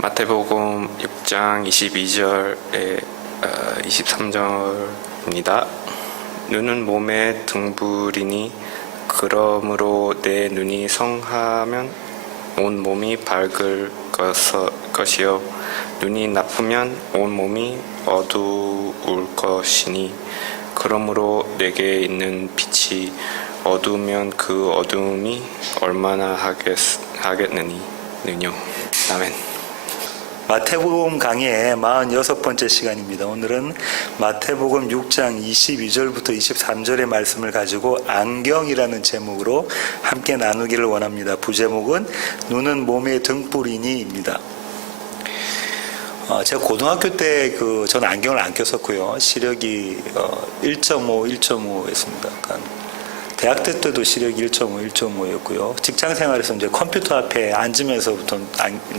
마태복음 6장 22절에 23절입니다. 눈은 몸의 등불이니 그러므로 내 눈이 성하면 온 몸이 밝을 것이요 눈이 나쁘면 온 몸이 어두울 것이니 그러므로 내게 있는 빛이 어두우면 그 어두움이 얼마나 하겠느니요. 아멘. 마태복음 강의의 46번째 시간입니다. 오늘은 마태복음 6장 22절부터 23절의 말씀을 가지고 안경이라는 제목으로 함께 나누기를 원합니다. 부제목은 눈은 몸의 등불이니입니다. 제가 고등학교 때 저는 안경을 안 꼈었고요. 시력이 1.5였습니다. 대학 때도 시력이 1.5였고요. 직장 생활에서 이제 컴퓨터 앞에 앉으면서부터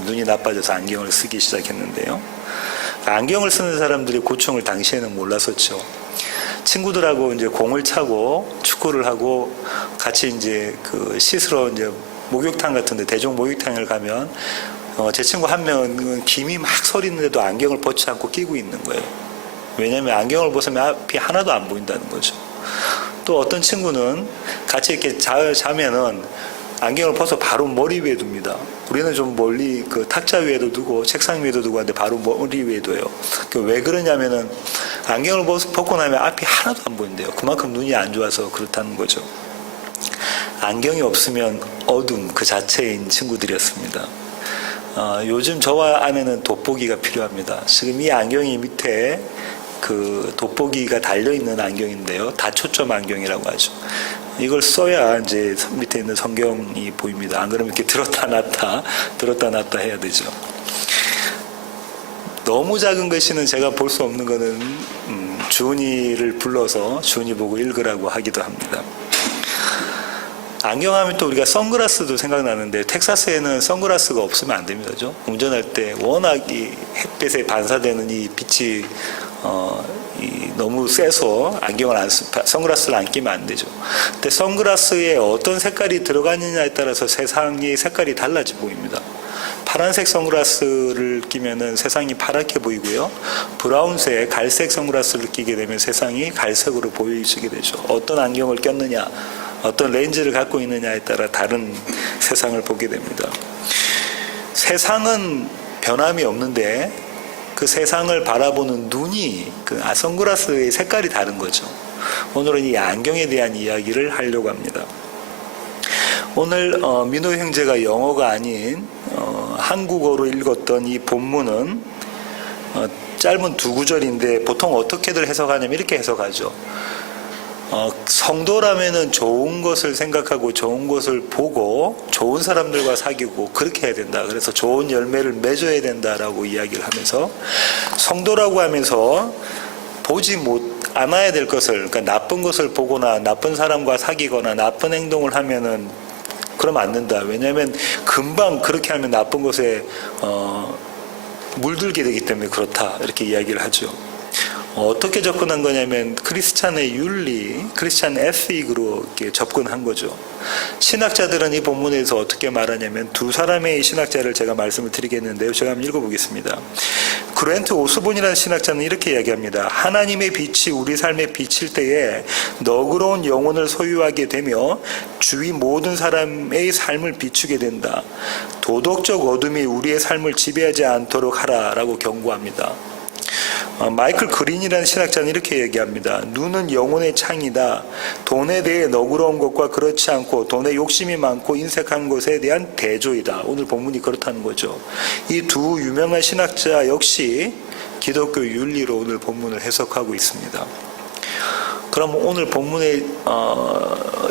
눈이 나빠져서 안경을 쓰기 시작했는데요. 안경을 쓰는 사람들의 고충을 당시에는 몰랐었죠. 친구들하고 이제 공을 차고 축구를 하고 같이 이제 씻으러 이제 목욕탕 같은데 대중 목욕탕을 가면 제 친구 한 명은 김이 막 서리는데도 안경을 벗지 않고 끼고 있는 거예요. 왜냐하면 안경을 벗으면 앞이 하나도 안 보인다는 거죠. 또 어떤 친구는 같이 이렇게 자면은 안경을 벗어 바로 머리 위에 둡니다. 우리는 좀 멀리 탁자 위에도 두고 책상 위에도 두고 하는데 바로 머리 위에 둬요. 왜 그러냐면은 안경을 벗고 나면 앞이 하나도 안 보인대요. 그만큼 눈이 안 좋아서 그렇다는 거죠. 안경이 없으면 어둠 그 자체인 친구들이었습니다. 요즘 저와 아내는 돋보기가 필요합니다. 지금 이 안경이 밑에 돋보기가 달려있는 안경인데요. 다초점 안경이라고 하죠. 이걸 써야 이제 밑에 있는 성경이 보입니다. 안 그러면 이렇게 들었다 놨다 해야 되죠. 너무 작은 글씨는 제가 볼 수 없는 거는 주은이를 불러서 주은이 보고 읽으라고 하기도 합니다. 안경하면 또 우리가 선글라스도 생각나는데 텍사스에는 선글라스가 없으면 안 됩니다. 그죠? 운전할 때 워낙 이 햇빛에 반사되는 이 빛이 너무 세서 선글라스를 안 끼면 안 되죠. 근데 선글라스에 어떤 색깔이 들어가느냐에 따라서 세상의 색깔이 달라져 보입니다. 파란색 선글라스를 끼면은 세상이 파랗게 보이고요. 브라운색, 갈색 선글라스를 끼게 되면 세상이 갈색으로 보이게 되죠. 어떤 안경을 꼈느냐, 어떤 렌즈를 갖고 있느냐에 따라 다른 세상을 보게 됩니다. 세상은 변함이 없는데 그 세상을 바라보는 눈이 선글라스의 색깔이 다른 거죠. 오늘은 이 안경에 대한 이야기를 하려고 합니다. 오늘 민호 형제가 영어가 아닌 한국어로 읽었던 이 본문은 짧은 2구절인데 보통 어떻게들 해석하냐면 이렇게 해석하죠. 성도라면은 좋은 것을 생각하고 좋은 것을 보고 좋은 사람들과 사귀고 그렇게 해야 된다. 그래서 좋은 열매를 맺어야 된다라고 이야기를 하면서 성도라고 하면서 보지 않아야 될 것을, 그러니까 나쁜 것을 보거나 나쁜 사람과 사귀거나 나쁜 행동을 하면은 그러면 안 된다. 왜냐하면 금방 그렇게 하면 나쁜 것에 물들게 되기 때문에 그렇다. 이렇게 이야기를 하죠. 어떻게 접근한 거냐면 크리스찬의 윤리, 크리스찬 에틱으로 이렇게 접근한 거죠. 신학자들은 이 본문에서 어떻게 말하냐면 두 사람의 신학자를 제가 말씀을 드리겠는데요. 제가 한번 읽어보겠습니다. 그랜트 오스본이라는 신학자는 이렇게 이야기합니다. 하나님의 빛이 우리 삶에 비칠 때에 너그러운 영혼을 소유하게 되며 주위 모든 사람의 삶을 비추게 된다. 도덕적 어둠이 우리의 삶을 지배하지 않도록 하라라고 경고합니다. 마이클 그린이라는 신학자는 이렇게 얘기합니다. 눈은 영혼의 창이다. 돈에 대해 너그러운 것과 그렇지 않고 돈에 욕심이 많고 인색한 것에 대한 대조이다. 오늘 본문이 그렇다는 거죠. 이 두 유명한 신학자 역시 기독교 윤리로 오늘 본문을 해석하고 있습니다. 그럼 오늘 본문의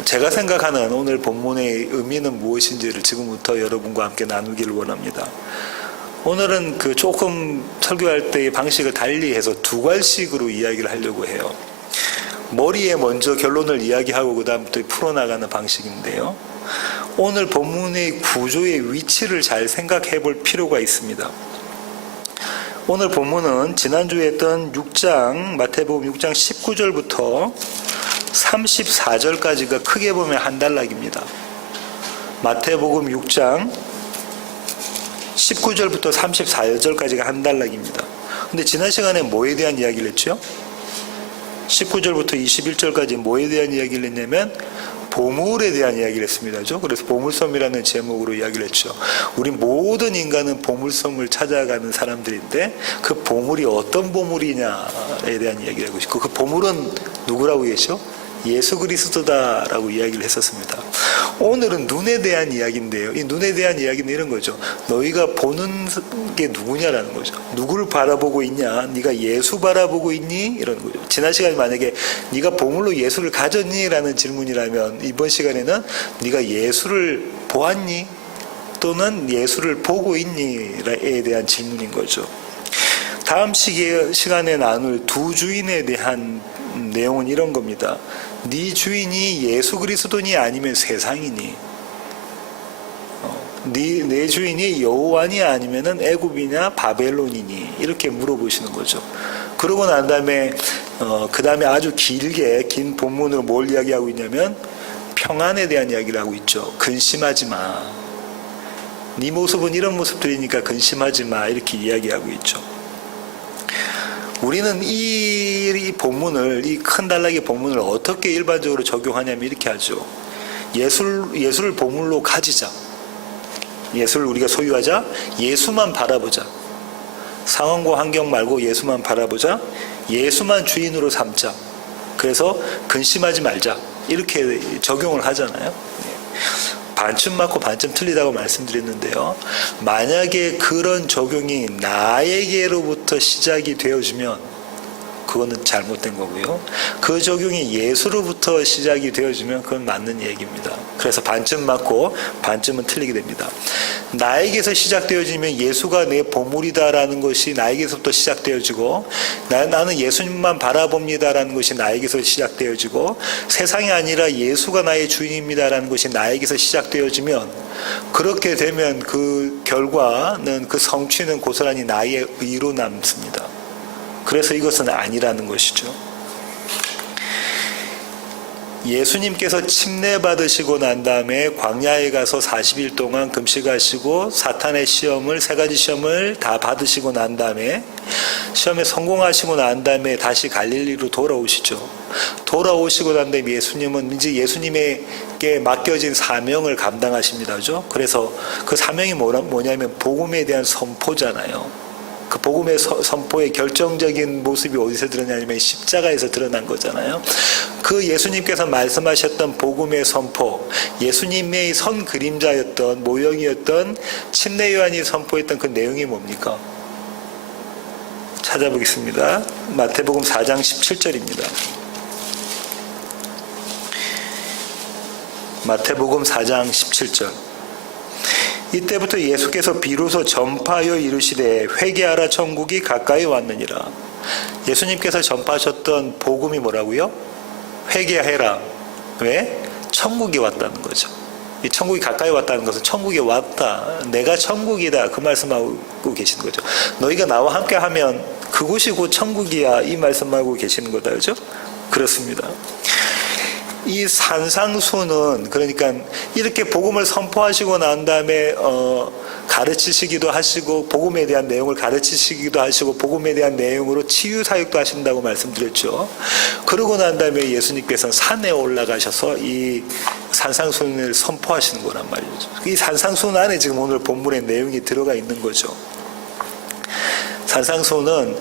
제가 생각하는 오늘 본문의 의미는 무엇인지를 지금부터 여러분과 함께 나누기를 원합니다. 오늘은 조금 설교할 때의 방식을 달리해서 2갈식으로 이야기를 하려고 해요. 머리에 먼저 결론을 이야기하고 그 다음부터 풀어나가는 방식인데요. 오늘 본문의 구조의 위치를 잘 생각해 볼 필요가 있습니다. 오늘 본문은 지난주에 했던 마태복음 6장 19절부터 34절까지가 크게 보면 한 단락입니다. 마태복음 6장 19절부터 34절까지가 한 단락입니다. 근데 지난 시간에 뭐에 대한 이야기를 했죠? 19절부터 21절까지 뭐에 대한 이야기를 했냐면 보물에 대한 이야기를 했습니다. 그래서 보물섬이라는 제목으로 이야기를 했죠. 우리 모든 인간은 보물섬을 찾아가는 사람들인데 그 보물이 어떤 보물이냐에 대한 이야기를 하고 있고 그 보물은 누구라고 얘기했죠? 예수 그리스도다라고 이야기를 했었습니다. 오늘은 눈에 대한 이야기인데요. 이 눈에 대한 이야기는 이런 거죠. 너희가 보는 게 누구냐라는 거죠. 누구를 바라보고 있냐? 네가 예수 바라보고 있니? 이런 거죠. 지난 시간에 만약에 네가 보물로 예수를 가졌니? 라는 질문이라면 이번 시간에는 네가 예수를 보았니? 또는 예수를 보고 있니?에 대한 질문인 거죠. 다음 시간에 나눌 두 주인에 대한 내용은 이런 겁니다. 네 주인이 예수 그리스도니 아니면 세상이니? 내 주인이 여호와니 아니면은 애굽이냐 바벨론이니? 이렇게 물어보시는 거죠. 그러고 난 다음에 그 다음에 아주 길게 긴 본문으로 뭘 이야기하고 있냐면 평안에 대한 이야기를 하고 있죠. 근심하지 마. 네 모습은 이런 모습들이니까 근심하지 마. 이렇게 이야기하고 있죠. 우리는 이 본문을, 이 큰 단락의 본문을 어떻게 일반적으로 적용하냐면 이렇게 하죠. 예수를 보물로 가지자. 예수를 우리가 소유하자. 예수만 바라보자. 상황과 환경 말고 예수만 바라보자. 예수만 주인으로 삼자. 그래서 근심하지 말자. 이렇게 적용을 하잖아요. 반쯤 맞고 반쯤 틀리다고 말씀드렸는데요. 만약에 그런 적용이 나에게로부터 시작이 되어지면 그거는 잘못된 거고요. 그 적용이 예수로부터 시작이 되어지면 그건 맞는 얘기입니다. 그래서 반쯤 맞고 반쯤은 틀리게 됩니다. 나에게서 시작되어지면 예수가 내 보물이다라는 것이 나에게서부터 시작되어지고 나는 예수님만 바라봅니다라는 것이 나에게서 시작되어지고 세상이 아니라 예수가 나의 주인입니다라는 것이 나에게서 시작되어지면 그렇게 되면 그 결과는 그 성취는 고스란히 나의 의로 남습니다. 그래서 이것은 아니라는 것이죠. 예수님께서 침례받으시고 난 다음에 광야에 가서 40일 동안 금식하시고 사탄의 시험을 세 가지 시험을 다 받으시고 난 다음에 시험에 성공하시고 난 다음에 다시 갈릴리로 돌아오시죠. 돌아오시고 난 다음에 예수님은 이제 예수님에게 맡겨진 사명을 감당하십니다. 그래서 그 사명이 뭐냐면 복음에 대한 선포잖아요. 그 복음의 선포의 결정적인 모습이 어디서 드러나냐면 십자가에서 드러난 거잖아요. 그 예수님께서 말씀하셨던 복음의 선포, 예수님의 선 그림자였던 모형이었던 침례 요한이 선포했던 그 내용이 뭡니까? 찾아보겠습니다. 마태복음 4장 17절입니다. 마태복음 4장 17절. 이때부터 예수께서 비로소 전파하여 이르시되 회개하라 천국이 가까이 왔느니라. 예수님께서 전파하셨던 복음이 뭐라고요? 회개해라. 왜? 천국이 왔다는 거죠. 이 천국이 가까이 왔다는 것은 천국이 왔다. 내가 천국이다. 그 말씀하고 계시는 거죠. 너희가 나와 함께 하면 그곳이 곧 천국이야. 이 말씀하고 계시는 거다. 그죠? 그렇습니다. 이 산상수는 그러니까 이렇게 복음을 선포하시고 난 다음에 가르치시기도 하시고 복음에 대한 내용을 가르치시기도 하시고 복음에 대한 내용으로 치유 사역도 하신다고 말씀드렸죠. 그러고 난 다음에 예수님께서는 산에 올라가셔서 이 산상수훈을 선포하시는 거란 말이죠. 이 산상수훈 안에 지금 오늘 본문의 내용이 들어가 있는 거죠. 산상수훈은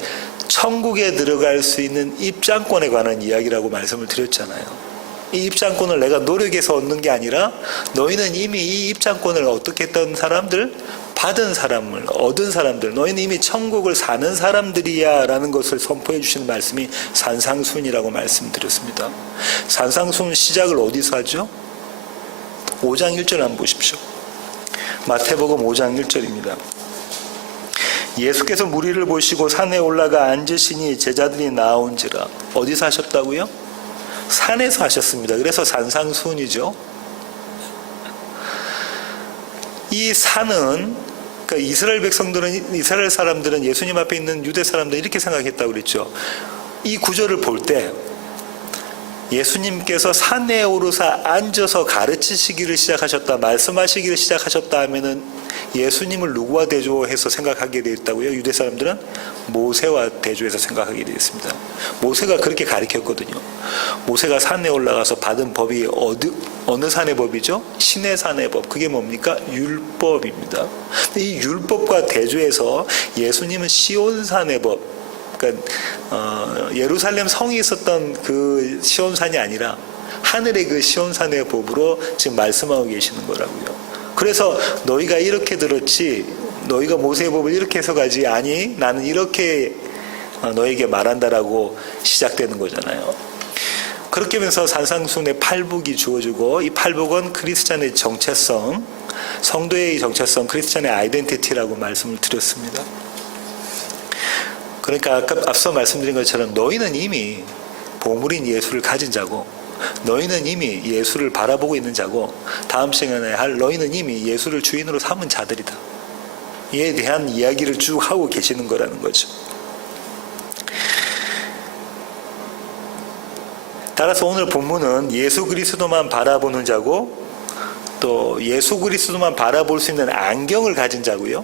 천국에 들어갈 수 있는 입장권에 관한 이야기라고 말씀을 드렸잖아요. 이 입장권을 내가 노력해서 얻는 게 아니라 너희는 이미 이 입장권을 어떻게 했던 사람들? 받은 사람을, 얻은 사람들, 너희는 이미 천국을 사는 사람들이야 라는 것을 선포해 주시는 말씀이 산상수훈이라고 말씀드렸습니다. 산상수훈 시작을 어디서 하죠? 5장 1절 한번 보십시오. 마태복음 5장 1절입니다. 예수께서 무리를 보시고 산에 올라가 앉으시니 제자들이 나온지라. 어디서 하셨다고요? 산에서 하셨습니다. 그래서 산상수훈이죠. 이 산은 그러니까 이스라엘 사람들은 예수님 앞에 있는 유대 사람들 이렇게 생각했다고 그랬죠. 이 구절을 볼 때 예수님께서 산에 오르사 앉아서 가르치시기를 시작하셨다, 말씀하시기를 시작하셨다 하면은 예수님을 누구와 대조해서 생각하게 되어 있다고요? 유대 사람들은 모세와 대조해서 생각하게 되어 있습니다. 모세가 그렇게 가르쳤거든요. 모세가 산에 올라가서 받은 법이 어느 산의 법이죠? 신의 산의 법. 그게 뭡니까? 율법입니다. 이 율법과 대조해서 예수님은 시온산의 법, 그러니까 예루살렘 성이 있었던 그 시온산이 아니라 하늘의 그 시온산의 법으로 지금 말씀하고 계시는 거라고요. 그래서 너희가 이렇게 들었지, 너희가 모세의 법을 이렇게 해석하지, 아니 나는 이렇게 너에게 말한다라고 시작되는 거잖아요. 그렇게 하면서 산상순의 팔복이 주어지고, 이 팔복은 크리스찬의 정체성, 성도의 정체성, 크리스찬의 아이덴티티라고 말씀을 드렸습니다. 그러니까 아까 앞서 말씀드린 것처럼 너희는 이미 보물인 예수를 가진 자고, 너희는 이미 예수를 바라보고 있는 자고, 다음 시간에 할 너희는 이미 예수를 주인으로 삼은 자들이다. 이에 대한 이야기를 쭉 하고 계시는 거라는 거죠. 따라서 오늘 본문은 예수 그리스도만 바라보는 자고, 또 예수 그리스도만 바라볼 수 있는 안경을 가진 자고요.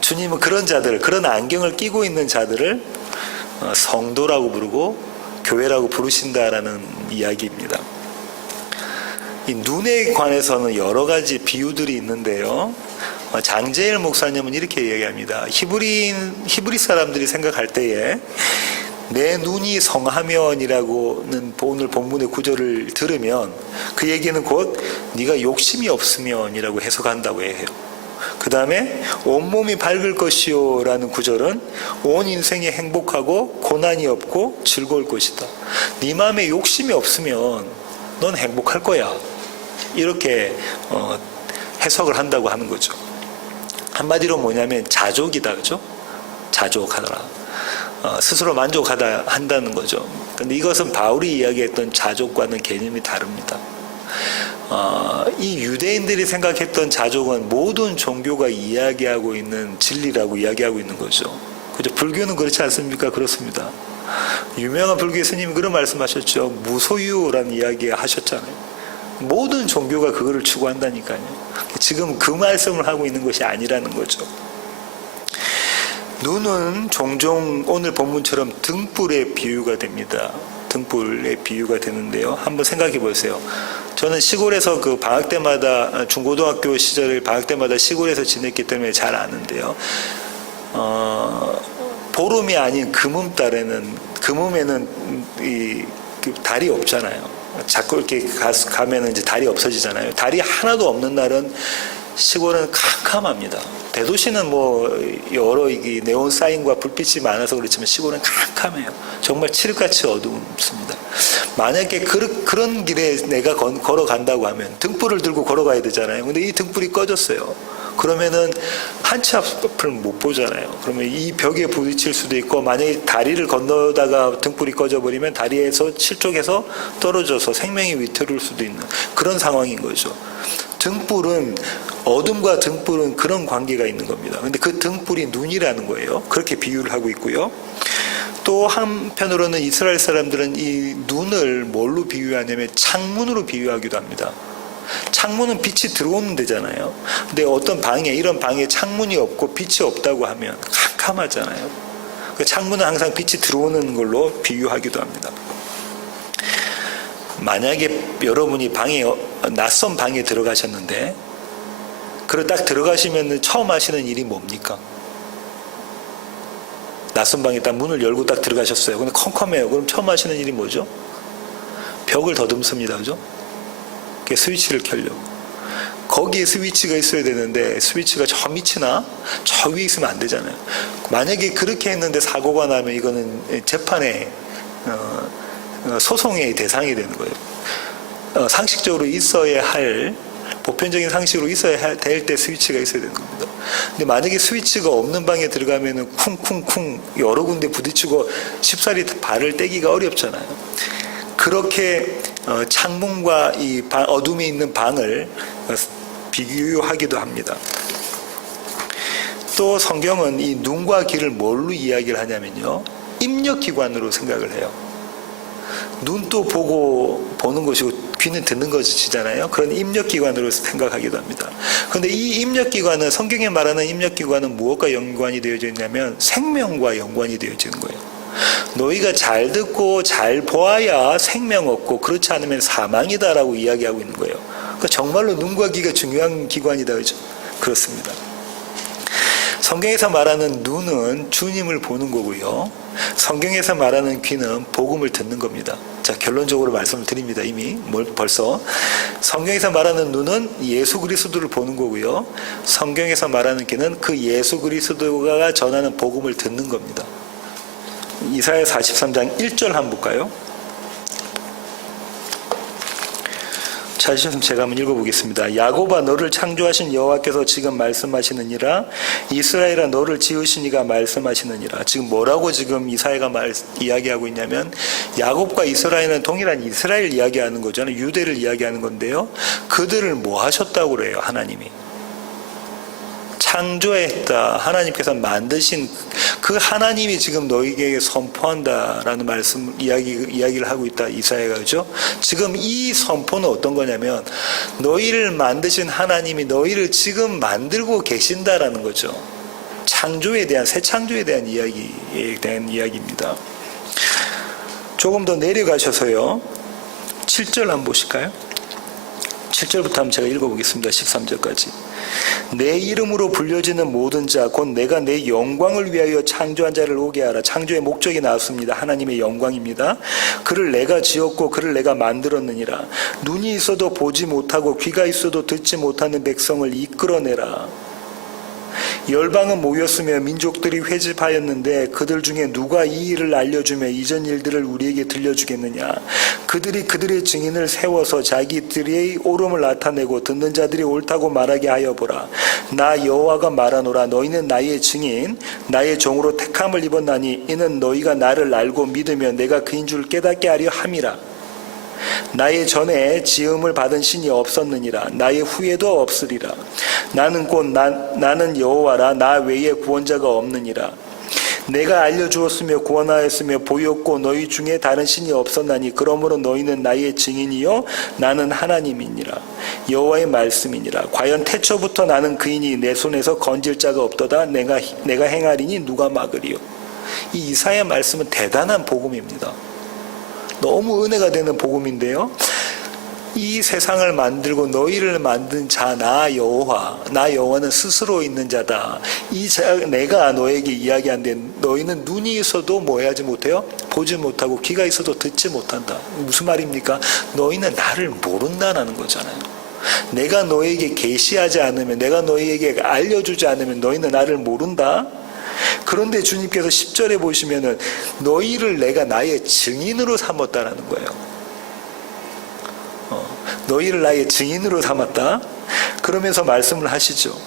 주님은 그런 자들, 그런 안경을 끼고 있는 자들을 성도라고 부르고 교회라고 부르신다라는 이야기입니다. 이 눈에 관해서는 여러 가지 비유들이 있는데요. 장제일 목사님은 이렇게 이야기합니다. 히브리 사람들이 생각할 때에 내 눈이 성하면이라고는 오늘 본문의 구절을 들으면 그 얘기는 곧 네가 욕심이 없으면이라고 해석한다고 해요. 그 다음에 온몸이 밝을 것이요 라는 구절은 온 인생이 행복하고 고난이 없고 즐거울 것이다. 네 마음에 욕심이 없으면 넌 행복할 거야. 이렇게 해석을 한다고 하는 거죠. 한마디로 뭐냐면 자족이다, 그죠? 자족하더라. 스스로 만족하다 한다는 거죠. 근데 이것은 바울이 이야기했던 자족과는 개념이 다릅니다. 이 유대인들이 생각했던 자족은 모든 종교가 이야기하고 있는 진리라고 이야기하고 있는 거죠. 그죠? 불교는 그렇지 않습니까? 그렇습니다. 유명한 불교 스님이 그런 말씀하셨죠. 무소유라는 이야기 하셨잖아요. 모든 종교가 그거를 추구한다니까요. 지금 그 말씀을 하고 있는 것이 아니라는 거죠. 눈은 종종 오늘 본문처럼 등불의 비유가 됩니다. 등불의 비유가 되는데요. 한번 생각해 보세요. 저는 시골에서 그 방학 때마다, 중고등학교 시절을 방학 때마다 시골에서 지냈기 때문에 잘 아는데요. 보름이 아닌 금음에는 달이 없잖아요. 자꾸 이렇게 가면은 이제 달이 없어지잖아요. 달이 하나도 없는 날은 시골은 캄캄합니다. 대도시는 뭐 여러 네온 사인과 불빛이 많아서 그렇지만 시골은 캄캄해요. 정말 칠흑같이 어둡습니다. 만약에 그런 길에 내가 걸어간다고 하면 등불을 들고 걸어가야 되잖아요. 근데 이 등불이 꺼졌어요. 그러면은 한 치 앞을 못 보잖아요. 그러면 이 벽에 부딪힐 수도 있고, 만약에 다리를 건너다가 등불이 꺼져버리면 다리에서 실족해서 떨어져서 생명이 위태로울 수도 있는 그런 상황인 거죠. 등불은, 어둠과 등불은 그런 관계가 있는 겁니다. 근데 그 등불이 눈이라는 거예요. 그렇게 비유를 하고 있고요. 또 한편으로는 이스라엘 사람들은 이 눈을 뭘로 비유하냐면 창문으로 비유하기도 합니다. 창문은 빛이 들어오는 데잖아요. 근데 어떤 방에, 이런 방에 창문이 없고 빛이 없다고 하면 캄캄하잖아요. 그 창문은 항상 빛이 들어오는 걸로 비유하기도 합니다. 만약에 여러분이 낯선 방에 들어가셨는데, 그걸 딱 들어가시면 처음 하시는 일이 뭡니까? 낯선 방에 딱 문을 열고 딱 들어가셨어요. 근데 컴컴해요. 그럼 처음 하시는 일이 뭐죠? 벽을 더듬습니다. 그죠? 스위치를 켜려고. 거기에 스위치가 있어야 되는데 스위치가 저 밑이나 저 위에 있으면 안 되잖아요. 만약에 그렇게 했는데 사고가 나면 이거는 재판에 소송의 대상이 되는 거예요. 상식적으로 있어야 할, 보편적인 상식으로 있어야 될 때 스위치가 있어야 되는 겁니다. 근데 만약에 스위치가 없는 방에 들어가면은 쿵쿵쿵 여러 군데 부딪히고 쉽사리 발을 떼기가 어렵잖아요. 그렇게 창문과 이 어둠이 있는 방을 비교하기도 합니다. 또 성경은 이 눈과 귀를 뭘로 이야기를 하냐면요, 입력기관으로 생각을 해요. 눈도 보는 것이고 귀는 듣는 것이잖아요. 그런 입력기관으로 생각하기도 합니다. 그런데 이 입력기관은, 성경에 말하는 입력기관은 무엇과 연관이 되어져 있냐면 생명과 연관이 되어져 있는 거예요. 너희가 잘 듣고 잘 보아야 생명 얻고 그렇지 않으면 사망이다라고 이야기하고 있는 거예요. 그러니까 정말로 눈과 귀가 중요한 기관이다. 그렇죠? 그렇습니다. 성경에서 말하는 눈은 주님을 보는 거고요. 성경에서 말하는 귀는 복음을 듣는 겁니다. 자, 결론적으로 말씀을 드립니다. 이미 벌써 성경에서 말하는 눈은 예수 그리스도를 보는 거고요. 성경에서 말하는 귀는 그 예수 그리스도가 전하는 복음을 듣는 겁니다. 이사야 43장 1절 한번 볼까요? 찾으셨으면 제가 한번 읽어보겠습니다. 야곱아, 너를 창조하신 여호와께서 지금 말씀하시느니라. 이스라엘아, 너를 지으신 이가 말씀하시느니라. 지금 뭐라고 지금 이사야가 이야기하고 있냐면, 야곱과 이스라엘은 동일한 이스라엘 이야기하는 거잖아요. 유대를 이야기하는 건데요. 그들을 뭐 하셨다고 그래요? 하나님이 창조했다. 하나님께서 만드신 그 하나님이 지금 너희에게 선포한다라는 이야기를 하고 있다. 이사야가. 그죠? 지금 이 선포는 어떤 거냐면, 너희를 만드신 하나님이 너희를 지금 만들고 계신다라는 거죠. 창조에 대한, 새 창조에 대한 이야기에 대한 이야기입니다. 조금 더 내려가셔서요. 7절 한번 보실까요? 7절부터 한번 제가 읽어보겠습니다. 13절까지. 내 이름으로 불려지는 모든 자, 곧 내가 내 영광을 위하여 창조한 자를 오게 하라. 창조의 목적이 나왔습니다. 하나님의 영광입니다. 그를 내가 지었고 그를 내가 만들었느니라. 눈이 있어도 보지 못하고 귀가 있어도 듣지 못하는 백성을 이끌어내라. 열방은 모였으며 민족들이 회집하였는데 그들 중에 누가 이 일을 알려주며 이전 일들을 우리에게 들려주겠느냐. 그들이 그들의 증인을 세워서 자기들의 옳음을 나타내고 듣는 자들이 옳다고 말하게 하여 보라. 나 여호와가 말하노라. 너희는 나의 증인, 나의 종으로 택함을 입었나니 이는 너희가 나를 알고 믿으며 내가 그인 줄 깨닫게 하려 함이라. 나의 전에 지음을 받은 신이 없었느니라. 나의 후에도 없으리라. 나는 곧 나는 여호와라. 나 외에 구원자가 없느니라. 내가 알려주었으며 구원하였으며 보였고 너희 중에 다른 신이 없었나니 그러므로 너희는 나의 증인이요 나는 하나님이니라. 여호와의 말씀이니라. 과연 태초부터 나는 그이니 내 손에서 건질 자가 없도다. 내가 행하리니 누가 막으리요. 이 이사야 말씀은 대단한 복음입니다. 너무 은혜가 되는 복음인데요. 이 세상을 만들고 너희를 만든 자, 나 여호와는 스스로 있는 자다. 내가 너에게 이야기한데 너희는 눈이 있어도 뭐 하지 못해요? 보지 못하고 귀가 있어도 듣지 못한다. 무슨 말입니까? 너희는 나를 모른다는 거잖아요. 내가 너에게 계시하지 않으면, 내가 너희에게 알려주지 않으면 너희는 나를 모른다. 그런데 주님께서 10절에 보시면은 너희를 내가 나의 증인으로 삼았다라는 거예요. 너희를 나의 증인으로 삼았다. 그러면서 말씀을 하시죠.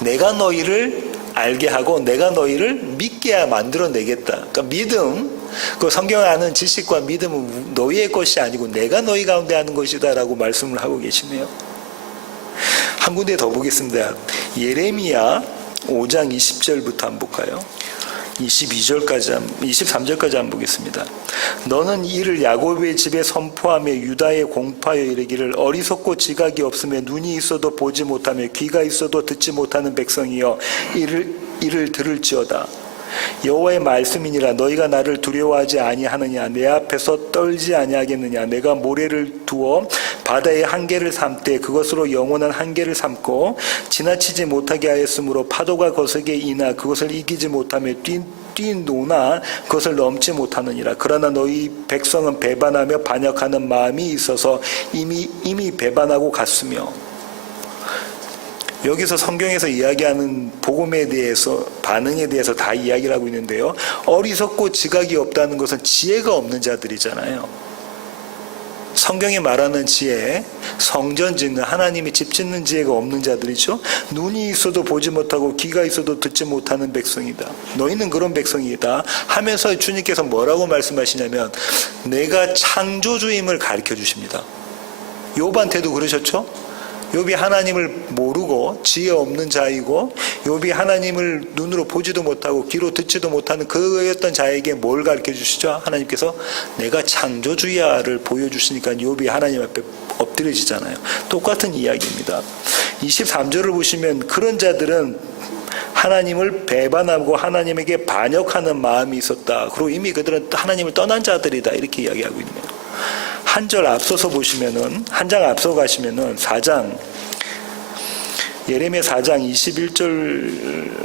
내가 너희를 알게 하고 내가 너희를 믿게 만들어내겠다. 그러니까 믿음, 그 성경을 아는 지식과 믿음은 너희의 것이 아니고 내가 너희 가운데 하는 것이다 라고 말씀을 하고 계시네요. 한 군데 더 보겠습니다. 예레미야 5장 20절부터 한번 볼까요? 23절까지 한번 보겠습니다. 너는 이를 야곱의 집에 선포하며 유다에 공포하여 이르기를 어리석고 지각이 없으며 눈이 있어도 보지 못하며 귀가 있어도 듣지 못하는 백성이여 이를 들을지어다. 여호와의 말씀이니라. 너희가 나를 두려워하지 아니하느냐. 내 앞에서 떨지 아니하겠느냐. 내가 모래를 두어 바다의 한계를 삼되 그것으로 영원한 한계를 삼고 지나치지 못하게 하였으므로 파도가 거세게 이나 그것을 이기지 못하며 뛰노나 그것을 넘지 못하느니라. 그러나 너희 백성은 배반하며 반역하는 마음이 있어서 이미 배반하고 갔으며. 여기서 성경에서 이야기하는 복음에 대해서, 반응에 대해서 다 이야기를 하고 있는데요. 어리석고 지각이 없다는 것은 지혜가 없는 자들이잖아요. 성경이 말하는 지혜, 성전 짓는, 하나님이 집 짓는 지혜가 없는 자들이죠. 눈이 있어도 보지 못하고 귀가 있어도 듣지 못하는 백성이다. 너희는 그런 백성이다 하면서 주님께서 뭐라고 말씀하시냐면 내가 창조주임을 가르쳐 주십니다. 욥한테도 그러셨죠. 욥이 하나님을 모르고 지혜 없는 자이고 욥이 하나님을 눈으로 보지도 못하고 귀로 듣지도 못하는 그였던 자에게 뭘 가르쳐 주시죠? 하나님께서 내가 창조주야를 보여주시니까 욥이 하나님 앞에 엎드려지잖아요. 똑같은 이야기입니다. 23절을 보시면 그런 자들은 하나님을 배반하고 하나님에게 반역하는 마음이 있었다. 그리고 이미 그들은 하나님을 떠난 자들이다. 이렇게 이야기하고 있네요. 한 절 앞서서 보시면은, 한 장 앞서 가시면은 4장, 예레미야 4장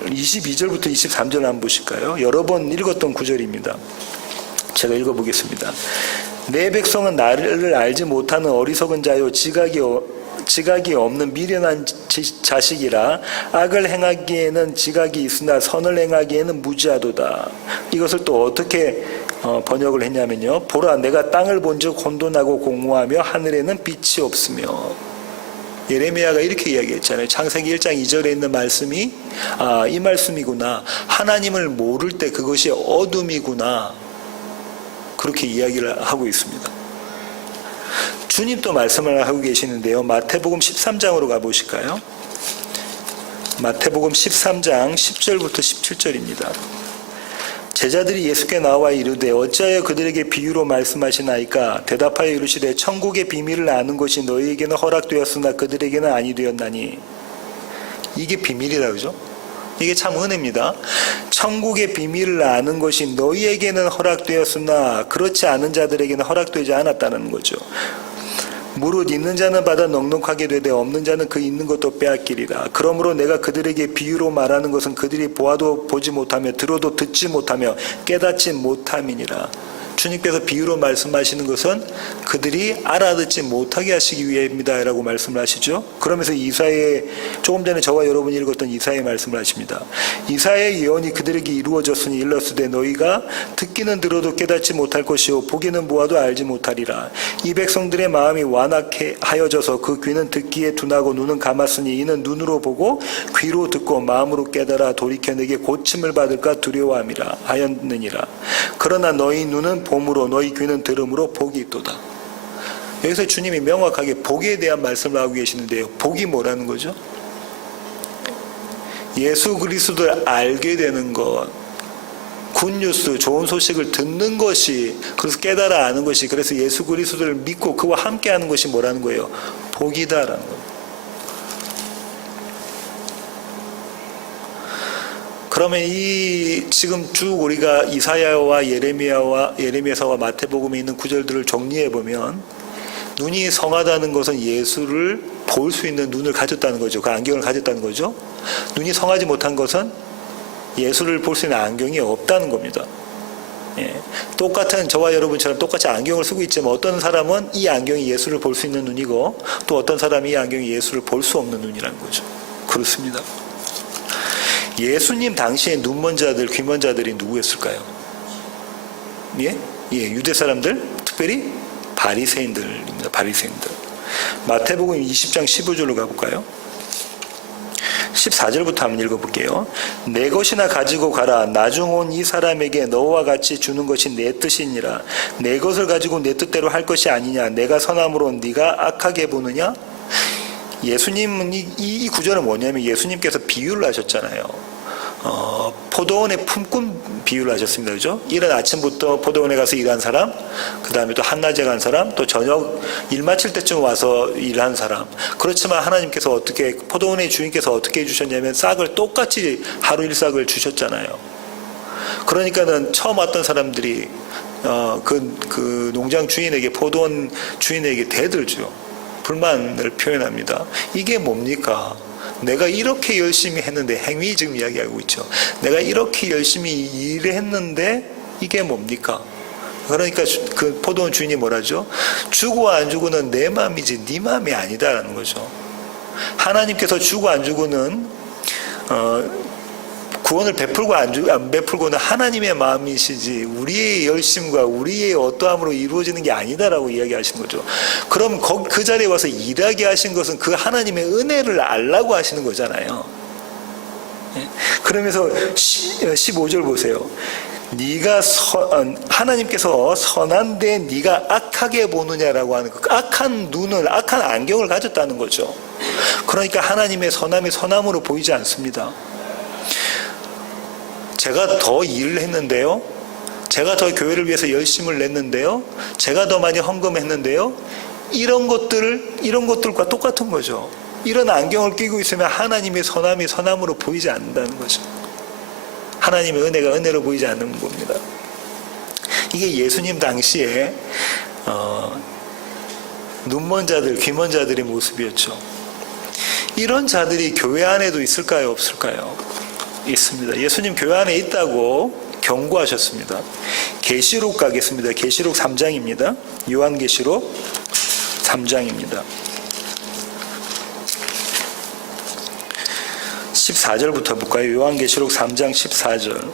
22절부터 23절 한번 보실까요? 여러 번 읽었던 구절입니다. 제가 읽어보겠습니다. 내 백성은 나를 알지 못하는 어리석은 자요 지각이 없는 미련한 자식이라 악을 행하기에는 지각이 있으나 선을 행하기에는 무지하도다. 이것을 또 어떻게 번역을 했냐면요. 보라 내가 땅을 본즉 혼돈하고 공허하며 하늘에는 빛이 없으며. 예레미야가 이렇게 이야기했잖아요. 창세기 1장 2절에 있는 말씀이 이 말씀이구나. 하나님을 모를 때 그것이 어둠이구나. 그렇게 이야기를 하고 있습니다. 주님도 말씀을 하고 계시는데요. 마태복음 13장으로 가보실까요? 마태복음 13장 10절부터 17절입니다. 제자들이 예수께 나와 이르되 어찌하여 그들에게 비유로 말씀하시나이까? 대답하여 이르시되 천국의 비밀을 아는 것이 너희에게는 허락되었으나 그들에게는 아니 되었나니. 이게 비밀이라 그러죠? 이게 참 은혜입니다. 천국의 비밀을 아는 것이 너희에게는 허락되었으나 그렇지 않은 자들에게는 허락되지 않았다는 거죠. 무릇 있는 자는 받아 넉넉하게 되되 없는 자는 그 있는 것도 빼앗기리라. 그러므로 내가 그들에게 비유로 말하는 것은 그들이 보아도 보지 못하며 들어도 듣지 못하며 깨닫지 못함이니라. 주님께서 비유로 말씀하시는 것은 그들이 알아듣지 못하게 하시기 위함이다 라고 말씀을 하시죠. 그러면서 이사야, 조금 전에 저와 여러분이 읽었던 이사야의 말씀을 하십니다. 이사야의 예언이 그들에게 이루어졌으니 일렀으되 너희가 듣기는 들어도 깨닫지 못할 것이요 보기는 보아도 알지 못하리라. 이 백성들의 마음이 완악하여져서 그 귀는 듣기에 둔하고 눈은 감았으니 이는 눈으로 보고 귀로 듣고 마음으로 깨달아 돌이켜 내게 고침을 받을까 두려워함이라 하였느니라. 그러나 너희 눈은 봄으로 너희 귀는 들음으로 복이 있도다. 여기서 주님이 명확하게 복에 대한 말씀을 하고 계시는데요. 복이 뭐라는 거죠? 예수 그리스도를 알게 되는 것, 굿뉴스, 좋은 소식을 듣는 것이, 그래서 깨달아 아는 것이, 그래서 예수 그리스도를 믿고 그와 함께하는 것이 뭐라는 거예요? 복이다라는 겁니다. 그러면 이 지금 쭉 우리가 이사야와 예레미야서와 마태복음에 있는 구절들을 정리해 보면 눈이 성하다는 것은 예수를 볼 수 있는 눈을 가졌다는 거죠. 그 안경을 가졌다는 거죠. 눈이 성하지 못한 것은 예수를 볼 수 있는 안경이 없다는 겁니다. 예. 똑같은 저와 여러분처럼 똑같이 안경을 쓰고 있지만 어떤 사람은 이 안경이 예수를 볼 수 있는 눈이고 또 어떤 사람이 이 안경이 예수를 볼 수 없는 눈이라는 거죠. 그렇습니다. 예수님 당시에 눈먼 자들, 귀먼 자들이 누구였을까요? 예? 유대 사람들, 특별히 바리새인들입니다. 바리새인들. 마태복음 20장 15절로 가볼까요? 14절부터 한번 읽어볼게요. 내 것이나 가지고 가라. 나중 온 이 사람에게 너와 같이 주는 것이 내 뜻이니라. 내 것을 가지고 내 뜻대로 할 것이 아니냐. 내가 선함으로 네가 악하게 보느냐? 예수님은 이 구절은 뭐냐면 예수님께서 비유를 하셨잖아요. 포도원에 품꾼 비유를 하셨습니다. 그죠? 이른 아침부터 포도원에 가서 일한 사람, 그 다음에 또 한낮에 간 사람, 또 저녁 일 마칠 때쯤 와서 일한 사람. 그렇지만 하나님께서 어떻게, 포도원의 주인께서 어떻게 해주셨냐면 싹을 똑같이 하루 일삭을 주셨잖아요. 그러니까는 처음 왔던 사람들이 그 농장 주인에게, 포도원 주인에게 대들죠. 불만을 표현합니다. 이게 뭡니까? 내가 이렇게 열심히 했는데, 행위 지금 이야기하고 있죠. 내가 이렇게 열심히 일을 했는데 이게 뭡니까? 그러니까 그 포도원 주인이 뭐라죠? 주고 안 주고는 내 마음이지 네 마음이 아니다라는 거죠. 하나님께서 주고 안 주고는 구원을 베풀고 안 베풀고는 하나님의 마음이시지 우리의 열심과 우리의 어떠함으로 이루어지는 게 아니다라고 이야기하시는 거죠. 그럼 그 자리에 와서 일하게 하신 것은 그 하나님의 은혜를 알라고 하시는 거잖아요. 그러면서 15절 보세요. 하나님께서 선한데 네가 악하게 보느냐라고 하는 그 악한 눈을, 악한 안경을 가졌다는 거죠. 그러니까 하나님의 선함이 선함으로 보이지 않습니다. 제가 더 일을 했는데요, 제가 더 교회를 위해서 열심을 냈는데요, 제가 더 많이 헌금했는데요, 이런 것들과 똑같은 거죠. 이런 안경을 끼고 있으면 하나님의 선함이 선함으로 보이지 않는다는 거죠. 하나님의 은혜가 은혜로 보이지 않는 겁니다. 이게 예수님 당시에 눈먼 자들, 귀먼 자들의 모습이었죠. 이런 자들이 교회 안에도 있을까요, 없을까요? 있습니다. 예수님 교회 안에 있다고 경고하셨습니다. 계시록 가겠습니다. 계시록 3장입니다. 요한계시록 3장입니다. 14절부터 볼까요? 요한계시록 3장 14절.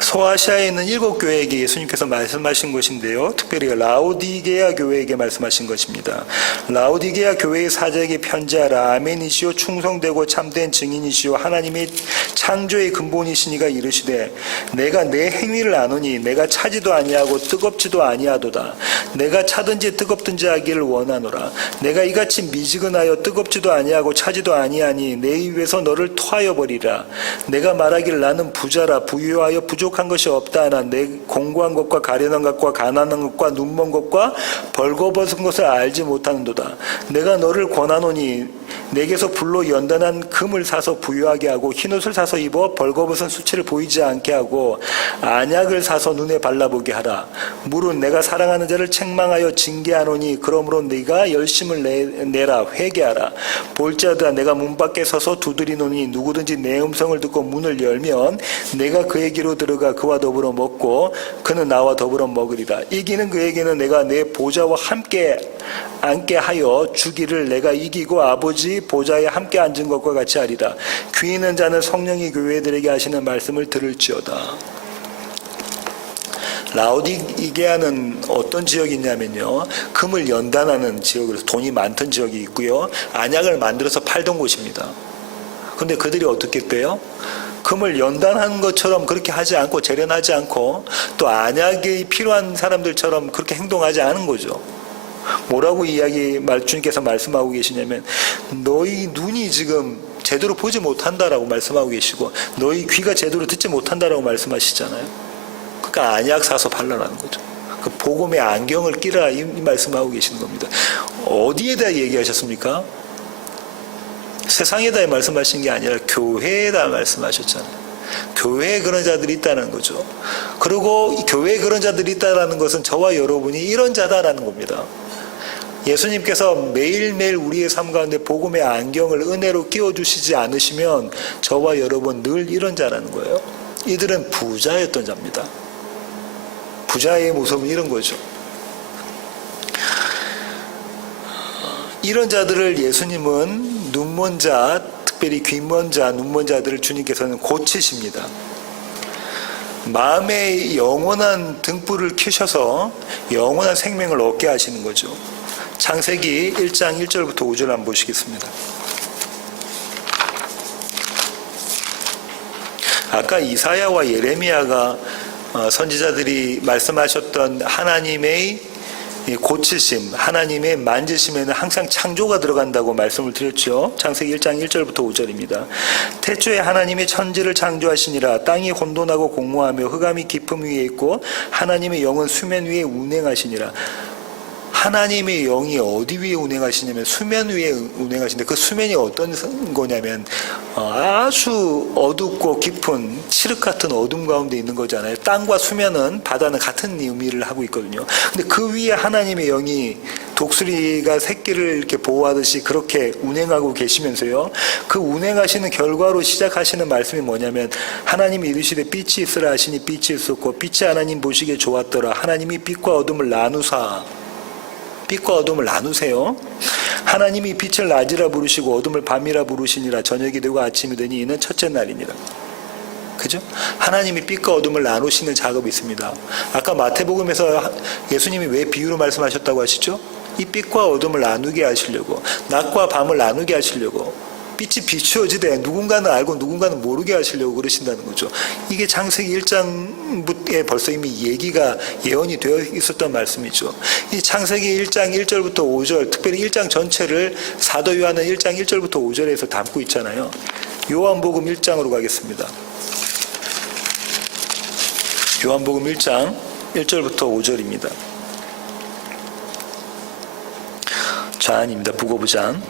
소아시아에 있는 7교회에게 예수님께서 말씀하신 것인데요, 특별히 라오디게아 교회에게 말씀하신 것입니다. 라오디게아 교회의 사자에게 편지하라. 아멘이시오 충성되고 참된 증인이시오 하나님의 창조의 근본이시니가 이르시되 내가 내 행위를 아노니 내가 차지도 아니하고 뜨겁지도 아니하도다. 내가 차든지 뜨겁든지 하기를 원하노라. 내가 이같이 미지근하여 뜨겁지도 아니하고 차지도 아니하니 내 입에서 너를 토하여 버리라. 내가 말하기를 나는 부자라 부유하여 부족한 것이 없다 하나 내 공고한 것과 가련한 것과 가난한 것과 눈먼 것과 벌거벗은 것을 알지 못하는도다. 내가 너를 권하노니 내게서 불로 연단한 금을 사서 부유하게 하고 흰옷을 사서 입어 벌거벗은 수치를 보이지 않게 하고 안약을 사서 눈에 발라보게 하라. 물은 내가 사랑하는 자를 책망하여 징계하노니 그러므로 네가 열심을 내라 회개하라. 볼지어다 내가 문 밖에 서서 두드리노니 누구든지 내 음성을 듣고 문을 열면 내가 그에게로 들어가 그와 더불어 먹고 그는 나와 더불어 먹으리라. 이기는 그에게는 내가 내 보좌와 함께 앉게 하여 주기를 내가 이기고 아버지 보좌에 함께 앉은 것과 같이 하리라. 귀 있는 자는 성령이 교회들에게 하시는 말씀을 들을지어다. 라오디게아는 어떤 지역이 있냐면요, 금을 연단하는 지역으로서 돈이 많던 지역이 있고요, 안약을 만들어서 팔던 곳입니다. 근데 그들이 어떻게 했대요? 금을 연단하는 것처럼 그렇게 하지 않고 재련하지 않고 또 안약이 필요한 사람들처럼 그렇게 행동하지 않은 거죠. 뭐라고 주님께서 말씀하고 계시냐면 너희 눈이 지금 제대로 보지 못한다라고 말씀하고 계시고 너희 귀가 제대로 듣지 못한다라고 말씀하시잖아요. 그러니까 안약 사서 발라라는 거죠. 그 복음의 안경을 끼라 이 말씀하고 계시는 겁니다. 어디에다 얘기하셨습니까? 세상에다 말씀하신 게 아니라 교회에다 말씀하셨잖아요. 교회에 그런 자들이 있다는 거죠. 그리고 교회에 그런 자들이 있다는 것은 저와 여러분이 이런 자다라는 겁니다. 예수님께서 매일매일 우리의 삶 가운데 복음의 안경을 은혜로 끼워주시지 않으시면 저와 여러분 늘 이런 자라는 거예요. 이들은 부자였던 자입니다. 부자의 모습은 이런 거죠. 이런 자들을 예수님은 눈먼 자, 특별히 귀먼 자, 눈먼 자들을 주님께서는 고치십니다. 마음에 영원한 등불을 켜셔서 영원한 생명을 얻게 하시는 거죠. 창세기 1장 1절부터 5절 한번 보시겠습니다. 아까 이사야와 예레미야가 선지자들이 말씀하셨던 하나님의 고치심, 하나님의 만지심에는 항상 창조가 들어간다고 말씀을 드렸죠. 창세기 1장 1절부터 5절입니다. 태초에 하나님이 천지를 창조하시니라. 땅이 혼돈하고 공모하며 흑암이 깊음 위에 있고 하나님의 영은 수면 위에 운행하시니라. 하나님의 영이 어디 위에 운행하시냐면 수면 위에 운행하시는데 그 수면이 어떤 거냐면 아주 어둡고 깊은 칠흑 같은 어둠 가운데 있는 거잖아요. 땅과 수면은 바다는 같은 의미를 하고 있거든요. 근데 그 위에 하나님의 영이 독수리가 새끼를 이렇게 보호하듯이 그렇게 운행하고 계시면서요, 그 운행하시는 결과로 시작하시는 말씀이 뭐냐면 하나님이 이르시되 빛이 있으라 하시니 빛이 있었고 빛이 하나님 보시기에 좋았더라. 하나님이 빛과 어둠을 나누사. 빛과 어둠을 나누세요. 하나님이 빛을 낮이라 부르시고 어둠을 밤이라 부르시니라. 저녁이 되고 아침이 되니 이는 첫째 날이니라. 그죠? 하나님이 빛과 어둠을 나누시는 작업이 있습니다. 아까 마태복음에서 예수님이 왜 비유로 말씀하셨다고 하시죠? 이 빛과 어둠을 나누게 하시려고, 낮과 밤을 나누게 하시려고. 빛이 비추어지되 누군가는 알고 누군가는 모르게 하시려고 그러신다는 거죠. 이게 창세기 1장에 벌써 이미 얘기가 예언이 되어 있었던 말씀이죠. 이 창세기 1장 1절부터 5절, 특별히 1장 전체를 사도 요한은 1장 1절부터 5절에서 담고 있잖아요. 요한복음 1장으로 가겠습니다. 요한복음 1장 1절부터 5절입니다. 좌안입니다. 북어부장.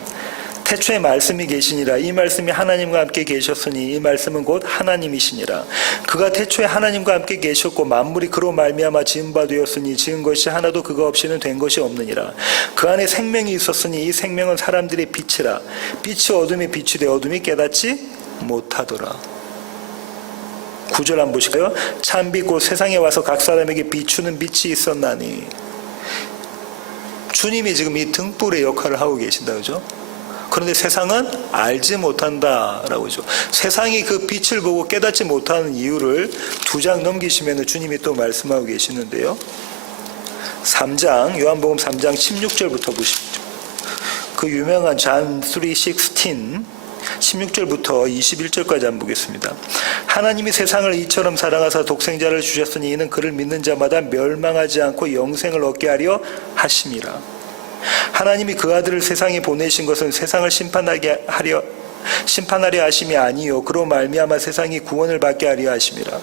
태초에 말씀이 계시니라. 이 말씀이 하나님과 함께 계셨으니 이 말씀은 곧 하나님이시니라. 그가 태초에 하나님과 함께 계셨고 만물이 그로 말미암아 지은 바 되었으니 지은 것이 하나도 그가 없이는 된 것이 없느니라. 그 안에 생명이 있었으니 이 생명은 사람들의 빛이라. 빛이 어둠에 비추되 어둠이 깨닫지 못하더라. 9절 한번 보실까요? 참빛 곧 세상에 와서 각 사람에게 비추는 빛이 있었나니. 주님이 지금 이 등불의 역할을 하고 계신다, 그죠? 그런데 세상은 알지 못한다라고 하죠. 세상이 그 빛을 보고 깨닫지 못하는 이유를 2장 넘기시면 주님이 또 말씀하고 계시는데요. 3장, 요한복음 3장 16절부터 보십시오. 그 유명한 John 3:16 16절부터 21절까지 한번 보겠습니다. 하나님이 세상을 이처럼 사랑하사 독생자를 주셨으니 이는 그를 믿는 자마다 멸망하지 않고 영생을 얻게 하려 하심이라. 하나님이 그 아들을 세상에 보내신 것은 세상을 심판하려 하심이 아니요 그로 말미암아 세상이 구원을 받게 하려 하심이라.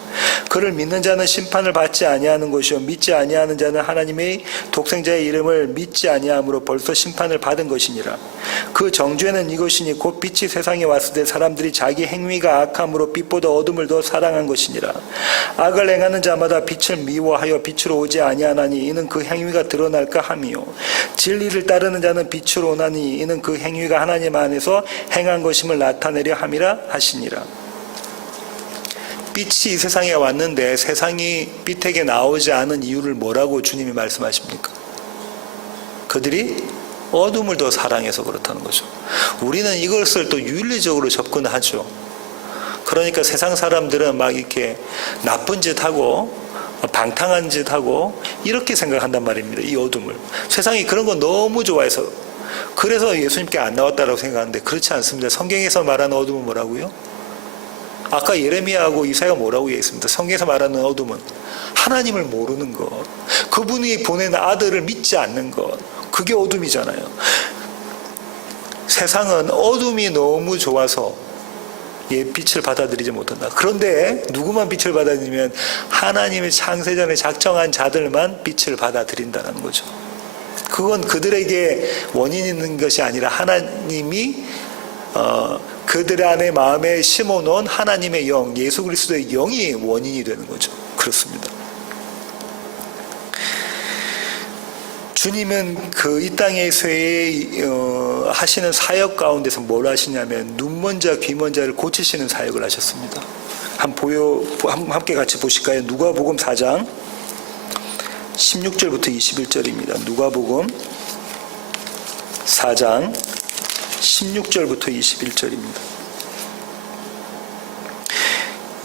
그를 믿는 자는 심판을 받지 아니하는 것이요 믿지 아니하는 자는 하나님의 독생자의 이름을 믿지 아니함으로 벌써 심판을 받은 것이니라. 그 정죄는 이것이니 곧 빛이 세상에 왔을 때 사람들이 자기 행위가 악함으로 빛보다 어둠을 더 사랑한 것이니라. 악을 행하는 자마다 빛을 미워하여 빛으로 오지 아니하나니 이는 그 행위가 드러날까 함이요 진리를 따르는 자는 빛으로 오나니 이는 그 행위가 하나님 안에서 행한 것임을 나타내려 함이라 하시니라. 빛이 이 세상에 왔는데 세상이 빛에게 나오지 않은 이유를 뭐라고 주님이 말씀하십니까? 그들이 어둠을 더 사랑해서 그렇다는 거죠. 우리는 이것을 또 윤리적으로 접근하죠. 그러니까 세상 사람들은 막 이렇게 나쁜 짓 하고 방탕한 짓 하고 이렇게 생각한단 말입니다. 이 어둠을. 세상이 그런 거 너무 좋아해서 그래서 예수님께 안 나왔다라고 생각하는데 그렇지 않습니다. 성경에서 말하는 어둠은 뭐라고요? 아까 예레미야하고 이사야가 뭐라고 얘기했습니다. 성경에서 말하는 어둠은 하나님을 모르는 것, 그분이 보낸 아들을 믿지 않는 것, 그게 어둠이잖아요. 세상은 어둠이 너무 좋아서 빛을 받아들이지 못한다. 그런데 누구만 빛을 받아들이면 하나님의 창세전에 작정한 자들만 빛을 받아들인다는 거죠. 그건 그들에게 원인이 있는 것이 아니라 하나님이 그들 안에 마음에 심어놓은 하나님의 영, 예수 그리스도의 영이 원인이 되는 거죠. 그렇습니다. 주님은 그 이 땅에서 하시는 사역 가운데서 뭘 하시냐면 눈먼 자, 귀먼 자를 고치시는 사역을 하셨습니다. 함께 같이 보실까요? 누가복음 4장 16절부터 21절입니다. 누가복음 4장 16절부터 21절입니다.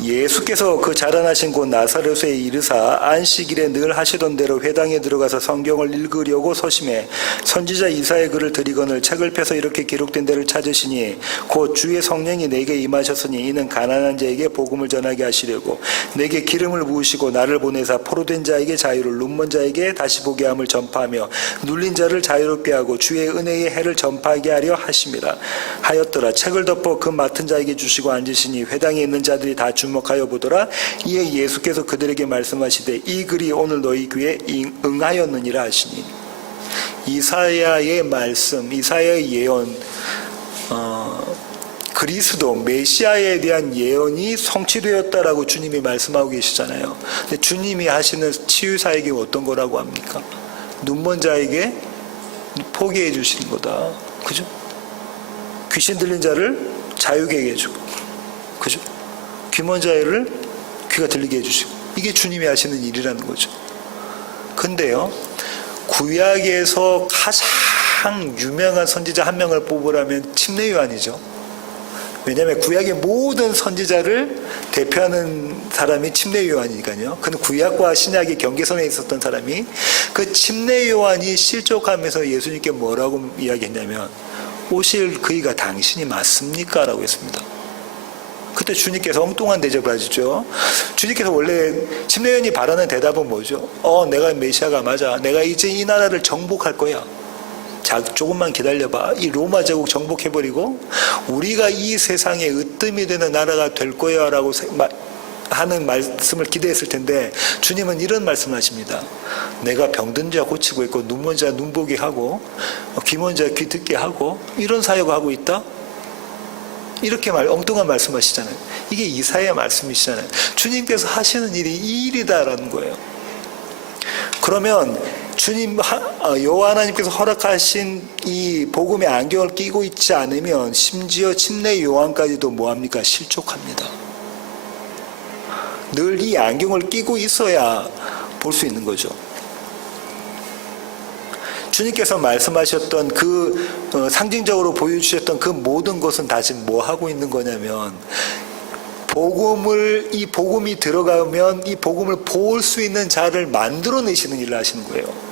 예수께서 그 자라나신 곳 나사렛에 이르사 안식일에 늘 하시던 대로 회당에 들어가서 성경을 읽으려고 서심해 선지자 이사야의 글을 들이거늘 책을 펴서 이렇게 기록된 데를 찾으시니 곧 주의 성령이 내게 임하셨으니 이는 가난한 자에게 복음을 전하게 하시려고 내게 기름을 부으시고 나를 보내사 포로된 자에게 자유를 눈먼 자에게 다시 보게 함을 전파하며 눌린 자를 자유롭게 하고 주의 은혜의 해를 전파하게 하려 하였더라. 책을 덮어 그 맡은 자에게 주시고 앉으시니 회당에 있는 자들이 다 주목하여 보더라. 이에 예수께서 그들에게 말씀하시되 이 글이 오늘 너희 귀에 응하였느니라 하시니. 이사야의 말씀, 이사야의 예언, 그리스도 메시아에 대한 예언이 성취되었다라고 주님이 말씀하고 계시잖아요. 근데 주님이 하시는 치유 사역이 어떤 거라고 합니까? 눈먼 자에게 포기해 주시는 거다. 그죠? 귀신 들린 자를 자유게 해주고, 그죠? 귀먼 자를 귀가 들리게 해주시고, 이게 주님이 하시는 일이라는 거죠. 근데요, 구약에서 가장 유명한 선지자 한 명을 뽑으라면 침례 요한이죠. 왜냐하면 구약의 모든 선지자를 대표하는 사람이 침례 요한이니까요. 그는 구약과 신약의 경계선에 있었던 사람이 그 침례 요한이 실족하면서 예수님께 뭐라고 이야기했냐면 오실 그이가 당신이 맞습니까? 라고 했습니다. 그때 주님께서 엉뚱한 대접을 하시죠. 주님께서 원래 심레위원이 바라는 대답은 뭐죠? 내가 메시아가 맞아. 내가 이제 이 나라를 정복할 거야. 자, 조금만 기다려봐. 이 로마 제국 정복해버리고 우리가 이 세상에 으뜸이 되는 나라가 될 거야 라고 하는 말씀을 기대했을 텐데 주님은 이런 말씀을 하십니다. 내가 병든 자 고치고 있고 눈먼 자 눈보게 하고 귀먼 자 귀 듣게 하고 이런 사역을 하고 있다? 이렇게 엉뚱한 말씀하시잖아요. 이게 이사야의 말씀이시잖아요. 주님께서 하시는 일이 이 일이다라는 거예요. 그러면 여호와 하나님께서 허락하신 이 복음의 안경을 끼고 있지 않으면 심지어 침례 요한까지도 뭐합니까? 실족합니다. 늘 이 안경을 끼고 있어야 볼 수 있는 거죠. 주님께서 말씀하셨던 상징적으로 보여주셨던 그 모든 것은 다 지금 뭐 하고 있는 거냐면 이 복음이 들어가면 이 복음을 볼 수 있는 자를 만들어내시는 일을 하시는 거예요.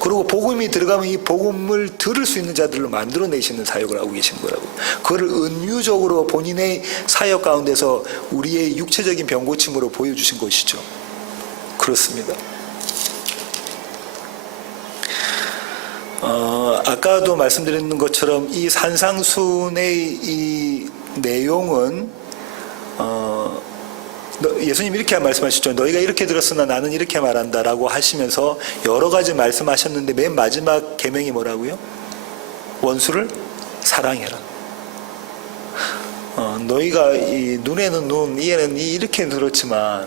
그리고 복음이 들어가면 이 복음을 들을 수 있는 자들을 만들어내시는 사역을 하고 계신 거라고. 그걸 은유적으로 본인의 사역 가운데서 우리의 육체적인 병고침으로 보여주신 것이죠. 그렇습니다. 아까도 말씀드린 것처럼 이 산상순의 이 내용은 예수님 이렇게 말씀하셨죠. 너희가 이렇게 들었으나 나는 이렇게 말한다 라고 하시면서 여러 가지 말씀하셨는데 맨 마지막 계명이 뭐라고요? 원수를 사랑해라. 너희가 이 눈에는 눈, 이에는 이 이렇게 들었지만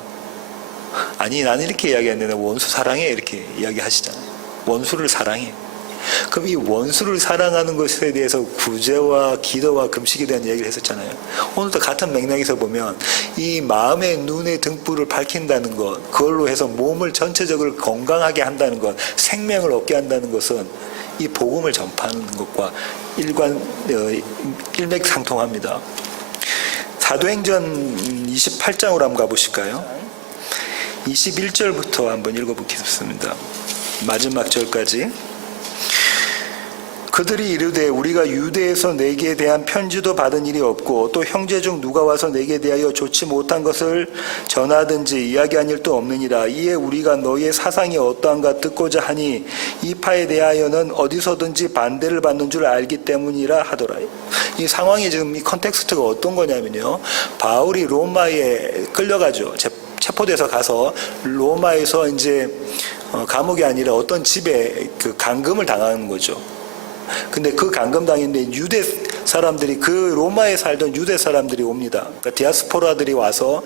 아니 나는 이렇게 이야기했는데 원수 사랑해 이렇게 이야기하시잖아요. 원수를 사랑해. 그럼 이 원수를 사랑하는 것에 대해서 구제와 기도와 금식에 대한 이야기를 했었잖아요. 오늘도 같은 맥락에서 보면 이 마음의 눈의 등불을 밝힌다는 것, 그걸로 해서 몸을 전체적으로 건강하게 한다는 것, 생명을 얻게 한다는 것은 이 복음을 전파하는 것과 일맥상통합니다. 사도행전 28장으로 한번 가보실까요? 21절부터 한번 읽어보겠습니다. 마지막 절까지. 그들이 이르되 우리가 유대에서 내게 대한 편지도 받은 일이 없고 또 형제 중 누가 와서 내게 대하여 좋지 못한 것을 전하든지 이야기한 일도 없느니라. 이에 우리가 너희의 사상이 어떠한가 듣고자 하니 이 파에 대하여는 어디서든지 반대를 받는 줄 알기 때문이라 하더라. 이 상황이 지금 이 컨텍스트가 어떤 거냐면요. 바울이 로마에 끌려가죠. 체포돼서 가서 로마에서 이제 감옥이 아니라 어떤 집에 감금을 당하는 거죠. 근데 그 감금당했는데 유대 사람들이 그 로마에 살던 유대 사람들이 옵니다. 그러니까 디아스포라들이 와서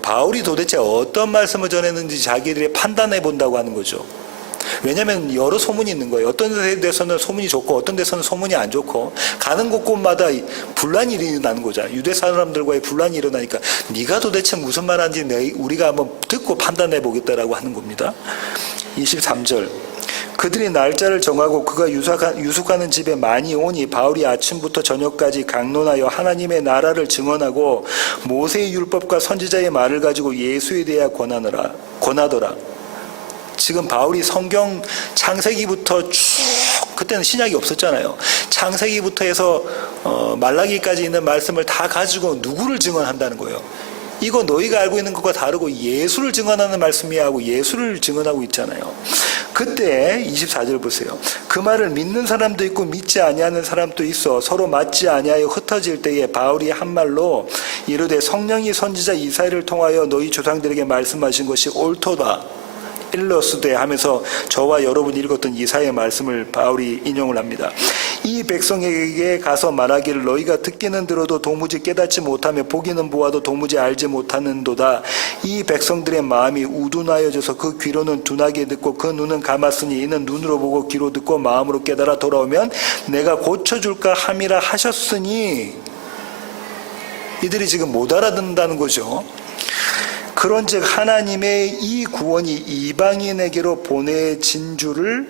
바울이 도대체 어떤 말씀을 전했는지 자기들이 판단해 본다고 하는 거죠. 왜냐하면 여러 소문이 있는 거예요. 어떤 데서는 소문이 좋고 어떤 데서는 소문이 안 좋고 가는 곳곳마다 분란이 일어나는 거죠. 유대 사람들과의 분란이 일어나니까 네가 도대체 무슨 말하는지 우리가 한번 듣고 판단해 보겠다라고 하는 겁니다. 23절. 그들이 날짜를 정하고 그가 유숙하는 집에 많이 오니 바울이 아침부터 저녁까지 강론하여 하나님의 나라를 증언하고 모세의 율법과 선지자의 말을 가지고 예수에 대하여 권하더라. 지금 바울이 성경 창세기부터 쭉, 그때는 신약이 없었잖아요. 창세기부터 해서 말라기까지 있는 말씀을 다 가지고 누구를 증언한다는 거예요. 이거 너희가 알고 있는 것과 다르고 예수를 증언하는 말씀이야 하고 예수를 증언하고 있잖아요. 그때 24절 보세요. 그 말을 믿는 사람도 있고 믿지 아니하는 사람도 있어 서로 맞지 아니하여 흩어질 때에 바울이 한 말로 이르되 성령이 선지자 이사야를 통하여 너희 조상들에게 말씀하신 것이 옳도다. 일러스되 하면서 저와 여러분이 읽었던 이사야의 말씀을 바울이 인용을 합니다. 이 백성에게 가서 말하기를 너희가 듣기는 들어도 도무지 깨닫지 못하며 보기는 보아도 도무지 알지 못하는도다. 이 백성들의 마음이 우둔하여져서 그 귀로는 둔하게 듣고 그 눈은 감았으니 이는 눈으로 보고 귀로 듣고 마음으로 깨달아 돌아오면 내가 고쳐줄까 함이라 하셨으니 이들이 지금 못 알아듣는다는 거죠. 그런즉 하나님의 이 구원이 이방인에게로 보내진 줄을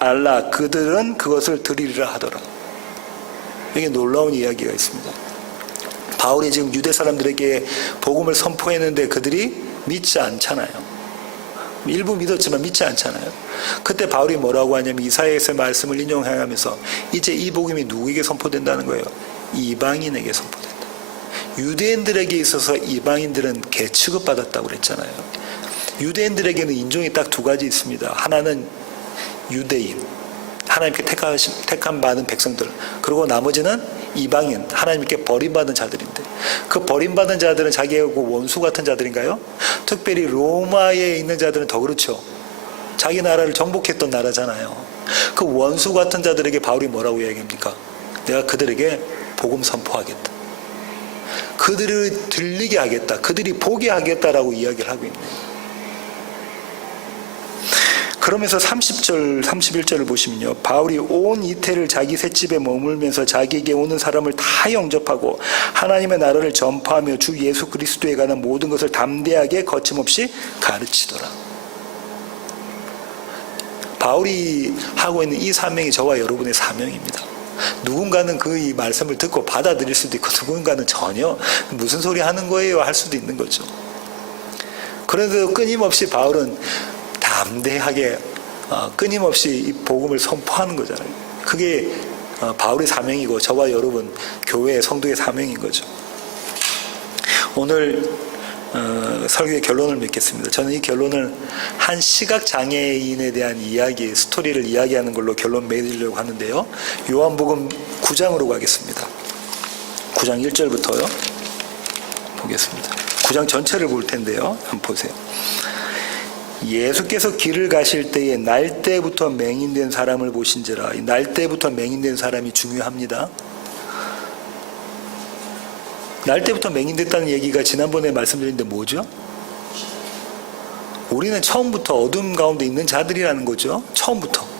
알라. 그들은 그것을 들으리라 하더라. 여기 놀라운 이야기가 있습니다. 바울이 지금 유대 사람들에게 복음을 선포했는데 그들이 믿지 않잖아요. 일부 믿었지만 믿지 않잖아요. 그때 바울이 뭐라고 하냐면 이사야서의 말씀을 인용하면서 이제 이 복음이 누구에게 선포된다는 거예요? 이방인에게 선포된다. 유대인들에게 있어서 이방인들은 개 취급받았다고 그랬잖아요. 유대인들에게는 인종이 딱 두 가지 있습니다. 하나는 유대인, 하나님께 택함 받은 백성들, 그리고 나머지는 이방인, 하나님께 버림받은 자들인데, 그 버림받은 자들은 자기하고 원수 같은 자들인가요? 특별히 로마에 있는 자들은 더 그렇죠. 자기 나라를 정복했던 나라잖아요. 그 원수 같은 자들에게 바울이 뭐라고 이야기합니까? 내가 그들에게 복음 선포하겠다, 그들을 들리게 하겠다, 그들이 보게 하겠다라고 이야기를 하고 있네요. 그러면서 30절, 31절을 보시면요. 바울이 온 이태를 자기 셋집에 머물면서 자기에게 오는 사람을 다 영접하고 하나님의 나라를 전파하며 주 예수 그리스도에 관한 모든 것을 담대하게 거침없이 가르치더라. 바울이 하고 있는 이 사명이 저와 여러분의 사명입니다. 누군가는 그 이 말씀을 듣고 받아들일 수도 있고, 누군가는 전혀 무슨 소리 하는 거예요 할 수도 있는 거죠. 그래도 끊임없이 바울은 담대하게 끊임없이 이 복음을 선포하는 거잖아요. 그게 바울의 사명이고 저와 여러분 교회 성도의 사명인 거죠. 오늘 설교의 결론을 맺겠습니다. 저는 이 결론을 한 시각장애인에 대한 이야기, 스토리를 이야기하는 걸로 결론 맺으려고 하는데요. 요한복음 9장으로 가겠습니다. 9장 1절부터요. 보겠습니다. 9장 전체를 볼 텐데요. 한번 보세요. 예수께서 길을 가실 때에 날 때부터 맹인된 사람을 보신지라. 이 날 때부터 맹인된 사람이 중요합니다. 날 때부터 맹인됐다는 얘기가 지난번에 말씀드렸는데 뭐죠? 우리는 처음부터 어둠 가운데 있는 자들이라는 거죠. 처음부터.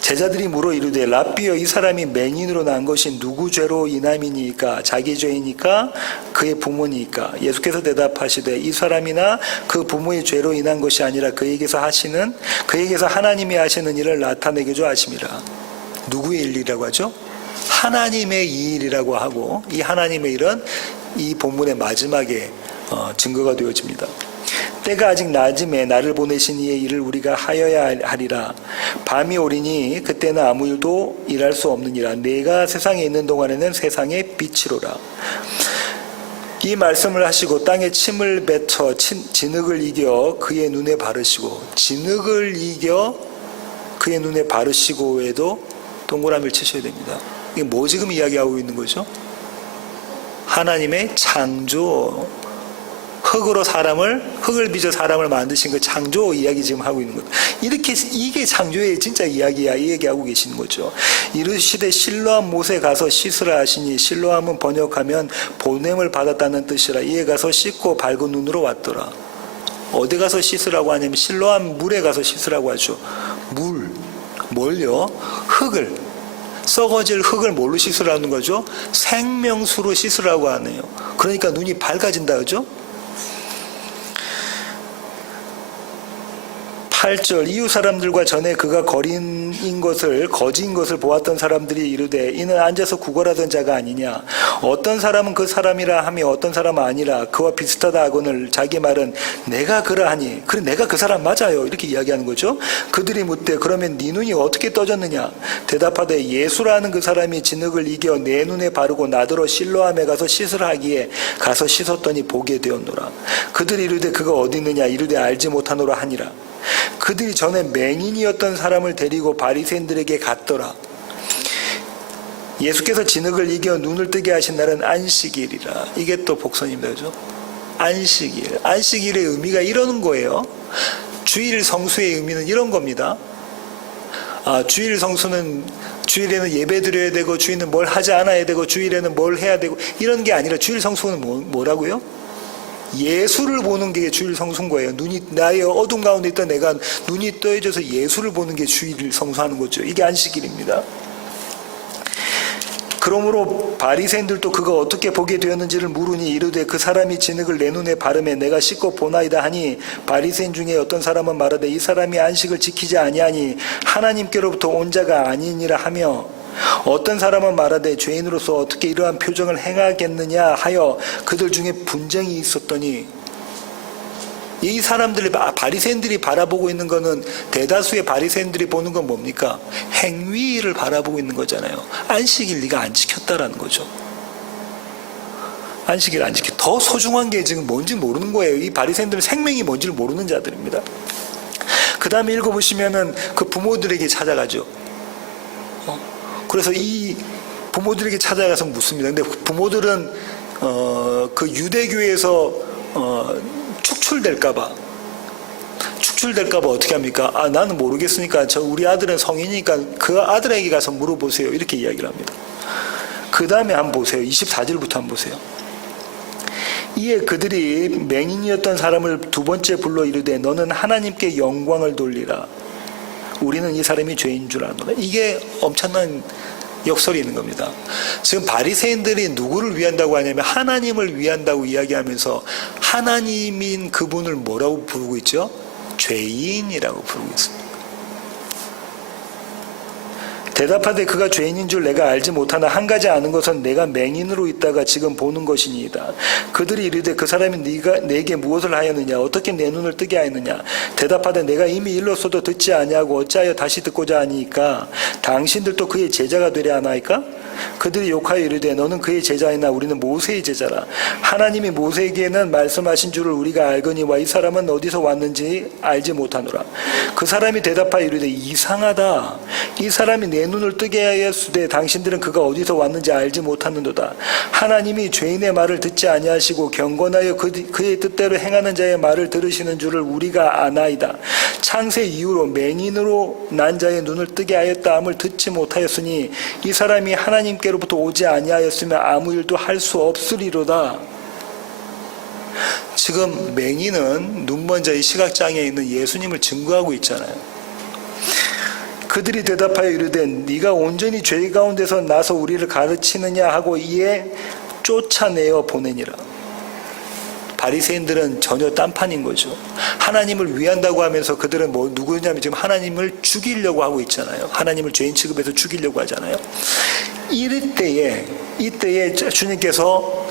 제자들이 물어 이르되 랍비여, 이 사람이 맹인으로 난 것이 누구 죄로 인함이니까? 자기 죄이니까? 그의 부모니까? 예수께서 대답하시되 이 사람이나 그 부모의 죄로 인한 것이 아니라 그에게서 하나님이 하시는 일을 나타내고자 하심이라. 누구의 일이라고 하죠? 하나님의 이 일이라고 하고, 이 하나님의 일은 이 본문의 마지막에 증거가 되어집니다. 때가 아직 낮음에 나를 보내신 이의 일을 우리가 하여야 하리라. 밤이 오리니 그때는 아무 일도 일할 수 없느니라. 내가 세상에 있는 동안에는 세상의 빛이로라. 이 말씀을 하시고 땅에 침을 뱉어 진흙을 이겨 그의 눈에 바르시고, 진흙을 이겨 그의 눈에 바르시고에도 동그라미를 치셔야 됩니다. 이게 뭐 지금 이야기하고 있는 거죠? 하나님의 창조, 흙을 빚어 사람을 만드신 그 창조 이야기 지금 하고 있는 거예요. 이게 창조의 진짜 이야기야, 이 얘기하고 계시는 거죠. 이르시되 실로암 못에 가서 씻으라 하시니, 실로암은 번역하면 보냄을 받았다는 뜻이라. 이에 가서 씻고 밝은 눈으로 왔더라. 어디 가서 씻으라고 하냐면 실로암 물에 가서 씻으라고 하죠. 뭘요? 흙을, 썩어질 흙을 뭘로 씻으라는 거죠? 생명수로 씻으라고 하네요. 그러니까 눈이 밝아진다, 그죠? 8절, 이웃 사람들과 전에 그가 거짓인 것을 보았던 사람들이 이르되 이는 앉아서 구걸하던 자가 아니냐. 어떤 사람은 그 사람이라 하며 어떤 사람은 아니라 그와 비슷하다 하거늘 자기 말은 내가 그러하니, 그래 내가 그 사람 맞아요, 이렇게 이야기하는 거죠. 그들이 묻되 그러면 네 눈이 어떻게 떠졌느냐. 대답하되 예수라는 그 사람이 진흙을 이겨 내 눈에 바르고 나더러 실로암에 가서 씻으라 하기에 가서 씻었더니 보게 되었노라. 그들이 이르되 그가 어디 있느냐. 이르되 알지 못하노라 하니라. 그들이 전에 맹인이었던 사람을 데리고 바리새인들에게 갔더라. 예수께서 진흙을 이겨 눈을 뜨게 하신 날은 안식일이라. 이게 또 복선입니다, 그죠? 안식일. 안식일의 의미가 이러는 거예요. 주일 성수의 의미는 이런 겁니다. 주일 성수는 주일에는 예배 드려야 되고, 주일에는 뭘 하지 않아야 되고, 주일에는 뭘 해야 되고, 이런 게 아니라 주일 성수는 뭐라고요? 예수를 보는 게 주일 성수인 거예요. 나의 어둠 가운데 있던 내가 눈이 떠져서 예수를 보는 게 주일을 성수하는 거죠. 이게 안식일입니다. 그러므로 바리새인들도 그가 어떻게 보게 되었는지를 물으니 이르되 그 사람이 진흙을 내 눈에 바르매 내가 씻고 보나이다 하니, 바리새인 중에 어떤 사람은 말하되 이 사람이 안식을 지키지 아니하니 하나님께로부터 온 자가 아니니라 하며, 어떤 사람은 말하되 죄인으로서 어떻게 이러한 표정을 행하겠느냐 하여 그들 중에 분쟁이 있었더니, 이 사람들이 바리새인들이 바라보고 있는 거는 대다수의 바리새인들이 보는 건 뭡니까? 행위를 바라보고 있는 거잖아요. 안식일 네가 안 지켰다라는 거죠. 안식일 안 지켜. 더 소중한 게 지금 뭔지 모르는 거예요. 이 바리새인들은 생명이 뭔지를 모르는 자들입니다. 그 다음에 읽어보시면은 그 부모들에게 찾아가죠. 그래서 이 부모들에게 찾아가서 묻습니다. 근데 부모들은 그 유대교에서 축출될까봐 어떻게 합니까? 나는 모르겠으니까 우리 아들은 성인이니까 그 아들에게 가서 물어보세요. 이렇게 이야기를 합니다. 그 다음에 한번 보세요. 24절부터 한번 보세요. 이에 그들이 맹인이었던 사람을 두 번째 불러 이르되 너는 하나님께 영광을 돌리라. 우리는 이 사람이 죄인 줄 아노라. 이게 엄청난 역설이 있는 겁니다. 지금 바리새인들이 누구를 위한다고 하냐면 하나님을 위한다고 이야기하면서 하나님인 그분을 뭐라고 부르고 있죠? 죄인이라고 부르고 있습니다. 대답하되 그가 죄인인 줄 내가 알지 못하나 한 가지 아는 것은 내가 맹인으로 있다가 지금 보는 것이니이다. 그들이 이르되 그 사람이 네가 내게 무엇을 하였느냐 어떻게 내 눈을 뜨게 하였느냐. 대답하되 내가 이미 일렀어도 듣지 아니하고 어찌하여 다시 듣고자 하니까 당신들도 그의 제자가 되려 하나이까. 그들이 욕하여 이르되 너는 그의 제자이나 우리는 모세의 제자라. 하나님이 모세에게는 말씀하신 줄을 우리가 알거니와 이 사람은 어디서 왔는지 알지 못하노라. 그 사람이 대답하여 이르되 이상하다. 이 사람이 내 눈을 뜨게 하였으되 당신들은 그가 어디서 왔는지 알지 못하는도다. 하나님이 죄인의 말을 듣지 아니하시고 경건하여 그의 뜻대로 행하는 자의 말을 들으시는 줄을 우리가 아나이다. 창세 이후로 맹인으로 난 자의 눈을 뜨게 하였다 함을 듣지 못하였으니 이 사람이 하나님께로부터 오지 아니하였으면 아무 일도 할 수 없으리로다. 지금 맹인은 눈먼 자의 시각장애에 있는 예수님을 증거하고 있잖아요. 그들이 대답하여 이르되 네가 온전히 죄 가운데서 나서 우리를 가르치느냐 하고 이에 쫓아내어 보내니라. 바리새인들은 전혀 딴판인 거죠. 하나님을 위한다고 하면서 그들은 누구냐면 지금 하나님을 죽이려고 하고 있잖아요. 하나님을 죄인 취급해서 죽이려고 하잖아요. 이때에 주님께서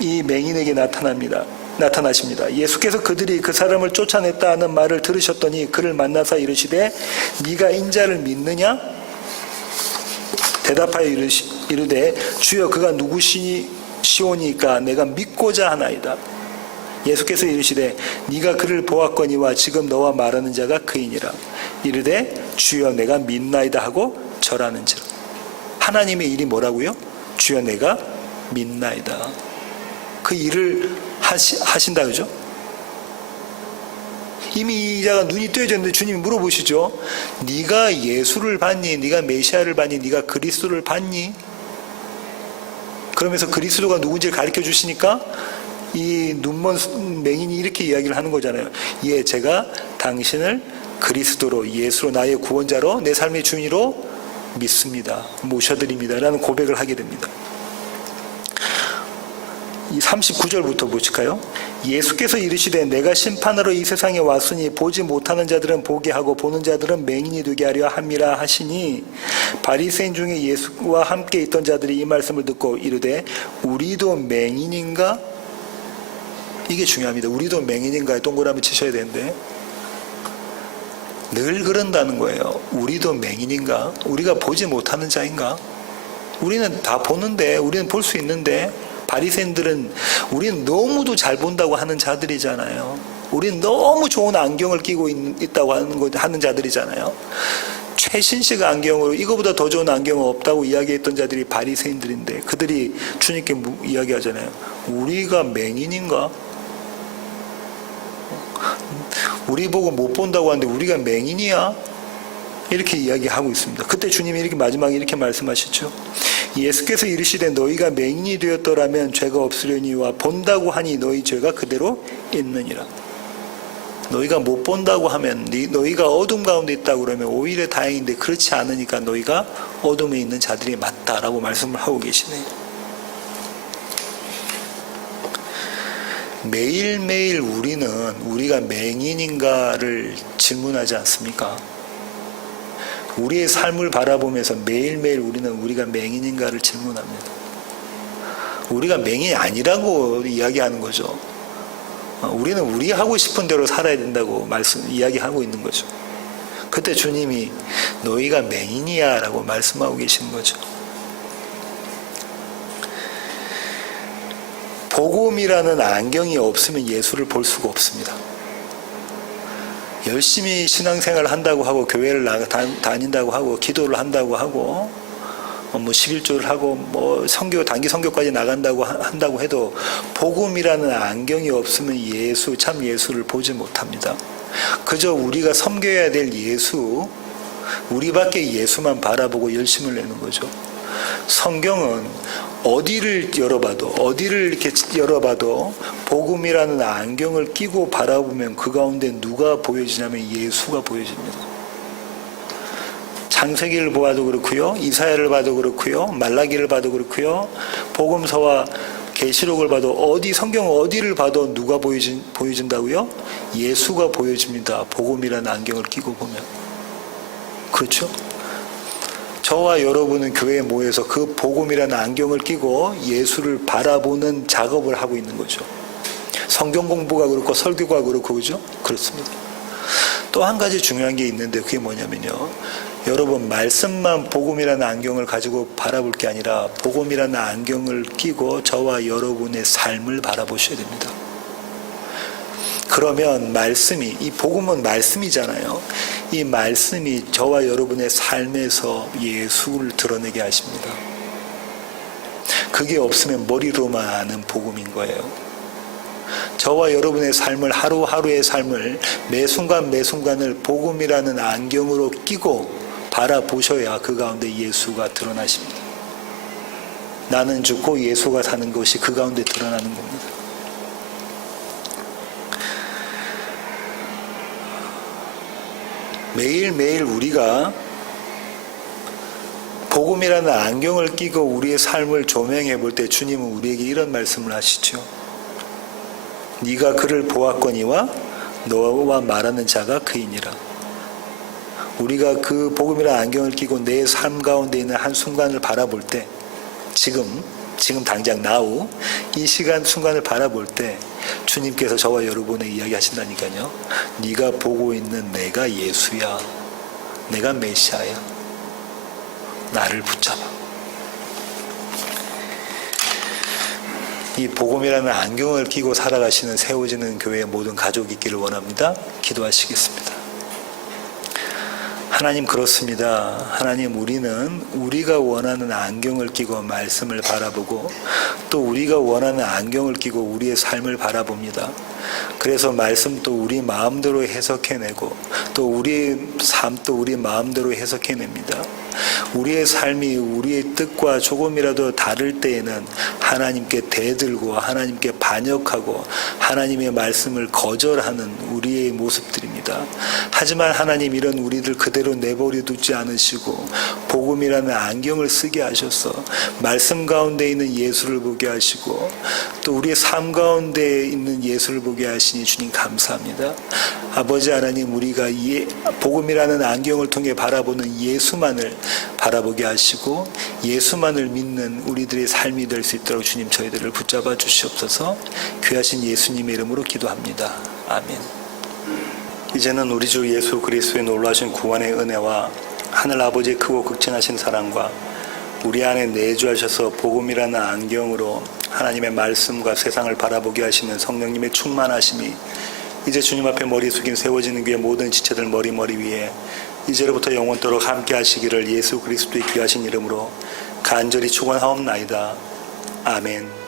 이 맹인에게 나타나십니다. 예수께서 그들이 그 사람을 쫓아냈다 하는 말을 들으셨더니 그를 만나서 이르시되 네가 인자를 믿느냐? 대답하여 이르되 주여 그가 누구시오니까 내가 믿고자 하나이다. 예수께서 이르시되 네가 그를 보았거니와 지금 너와 말하는 자가 그이니라. 이르되 주여 내가 믿나이다 하고 절하는지라. 하나님의 일이 뭐라고요? 주여 내가 믿나이다. 그 일을 하신다 그죠? 이미 이 자가 눈이 뜨여졌는데 주님이 물어보시죠. 네가 예수를 봤니? 네가 메시아를 봤니? 네가 그리스도를 봤니? 그러면서 그리스도가 누군지를 가르쳐 주시니까 이 눈먼 맹인이 이렇게 이야기를 하는 거잖아요. 예, 제가 당신을 그리스도로 예수로 나의 구원자로 내 삶의 주인으로 믿습니다. 모셔드립니다. 라는 고백을 하게 됩니다. 이 39절부터 보실까요? 예수께서 이르시되 내가 심판하러 이 세상에 왔으니 보지 못하는 자들은 보게 하고 보는 자들은 맹인이 되게 하려 함이라 하시니 바리새인 중에 예수와 함께 있던 자들이 이 말씀을 듣고 이르되 우리도 맹인인가? 이게 중요합니다. 우리도 맹인인가에 동그라미 치셔야 되는데 늘 그런다는 거예요. 우리도 맹인인가? 우리가 보지 못하는 자인가? 우리는 다 보는데 우리는 볼 수 있는데 바리새인들은 우리는 너무도 잘 본다고 하는 자들이잖아요. 우리는 너무 좋은 안경을 끼고 있다고 하는 자들이잖아요. 최신식 안경으로 이거보다 더 좋은 안경은 없다고 이야기했던 자들이 바리새인들인데 그들이 주님께 이야기하잖아요. 우리가 맹인인가? 우리 보고 못 본다고 하는데 우리가 맹인이야? 이렇게 이야기하고 있습니다. 그때 주님이 이렇게 마지막에 이렇게 말씀하셨죠. 예수께서 이르시되 너희가 맹인이 되었더라면 죄가 없으려니와 본다고 하니 너희 죄가 그대로 있느니라. 너희가 못 본다고 하면 너희가 어둠 가운데 있다고 그러면 오히려 다행인데 그렇지 않으니까 너희가 어둠에 있는 자들이 맞다라고 말씀을 하고 계시네요. 매일매일 우리가 맹인인가를 질문하지 않습니까? 우리의 삶을 바라보면서 매일매일 우리가 맹인인가를 질문합니다. 우리가 맹인이 아니라고 이야기하는 거죠. 우리는 우리 하고 싶은 대로 살아야 된다고 이야기하고 있는 거죠. 그때 주님이 너희가 맹인이야 라고 말씀하고 계시는 거죠. 복음이라는 안경이 없으면 예수를 볼 수가 없습니다. 열심히 신앙생활을 한다고 하고 교회를 다닌다고 하고 기도를 한다고 하고 11조를 하고 단기 선교까지 한다고 해도 복음이라는 안경이 없으면 참 예수를 보지 못합니다. 그저 우리가 섬겨야 될 예수, 우리밖에 예수만 바라보고 열심을 내는 거죠. 성경은 어디를 이렇게 열어봐도 복음이라는 안경을 끼고 바라보면 그 가운데 누가 보여지냐면 예수가 보여집니다. 창세기를 봐도 그렇고요, 이사야를 봐도 그렇고요, 말라기를 봐도 그렇고요, 복음서와 계시록을 봐도 성경 어디를 봐도 누가 보여진다고요? 예수가 보여집니다. 복음이라는 안경을 끼고 보면. 그렇죠? 저와 여러분은 교회에 모여서 그 복음이라는 안경을 끼고 예수를 바라보는 작업을 하고 있는 거죠. 성경 공부가 그렇고 설교가 그렇고 그죠? 그렇습니다. 또 한 가지 중요한 게 있는데 그게 뭐냐면요. 여러분 말씀만 복음이라는 안경을 가지고 바라볼 게 아니라 복음이라는 안경을 끼고 저와 여러분의 삶을 바라보셔야 됩니다. 그러면 이 복음은 말씀이잖아요. 이 말씀이 저와 여러분의 삶에서 예수를 드러내게 하십니다. 그게 없으면 머리로만 아는 복음인 거예요. 저와 여러분의 삶을 하루하루의 삶을 매 순간 매 순간을 복음이라는 안경으로 끼고 바라보셔야 그 가운데 예수가 드러나십니다. 나는 죽고 예수가 사는 것이 그 가운데 드러나는 겁니다. 매일매일 우리가 복음이라는 안경을 끼고 우리의 삶을 조명해 볼 때 주님은 우리에게 이런 말씀을 하시죠. 네가 그를 보았거니와 너와 말하는 자가 그이니라. 우리가 그 복음이라는 안경을 끼고 내 삶 가운데 있는 한순간을 바라볼 때 지금 당장 나우 이 시간 순간을 바라볼 때 주님께서 저와 여러분에게 이야기하신다니까요. 네가 보고 있는 내가 예수야. 내가 메시아야. 나를 붙잡아. 이 복음이라는 안경을 끼고 살아가시는 세워지는 교회의 모든 가족이 있기를 원합니다. 기도하시겠습니다. 하나님 그렇습니다. 하나님 우리는 우리가 원하는 안경을 끼고 말씀을 바라보고 또 우리가 원하는 안경을 끼고 우리의 삶을 바라봅니다. 그래서 말씀도 우리 마음대로 해석해내고 또 우리의 삶도 우리 마음대로 해석해냅니다. 우리의 삶이 우리의 뜻과 조금이라도 다를 때에는 하나님께 대들고 하나님께 반역하고 하나님의 말씀을 거절하는 우리의 모습들입니다. 하지만 하나님 이런 우리들 그대로 내버려 두지 않으시고 복음이라는 안경을 쓰게 하셔서 말씀 가운데 있는 예수를 보게 하시고 또 우리의 삶 가운데 있는 예수를 보게 하시니 주님 감사합니다. 아버지 하나님 우리가 복음이라는 안경을 통해 바라보는 예수만을 바라보게 하시고 예수만을 믿는 우리들의 삶이 될 수 있도록 주님 저희들을 붙잡아 주시옵소서. 귀하신 예수님의 이름으로 기도합니다. 아멘. 이제는 우리 주 예수 그리스도의 놀라신 구원의 은혜와 하늘 아버지의 크고 극진하신 사랑과 우리 안에 내주하셔서 복음이라는 안경으로 하나님의 말씀과 세상을 바라보게 하시는 성령님의 충만하심이 이제 주님 앞에 머리 숙인 세워지는 교회 모든 지체들 머리 위에 이제로부터 영원토록 함께 하시기를 예수 그리스도의 귀하신 이름으로 간절히 축원하옵나이다. 아멘.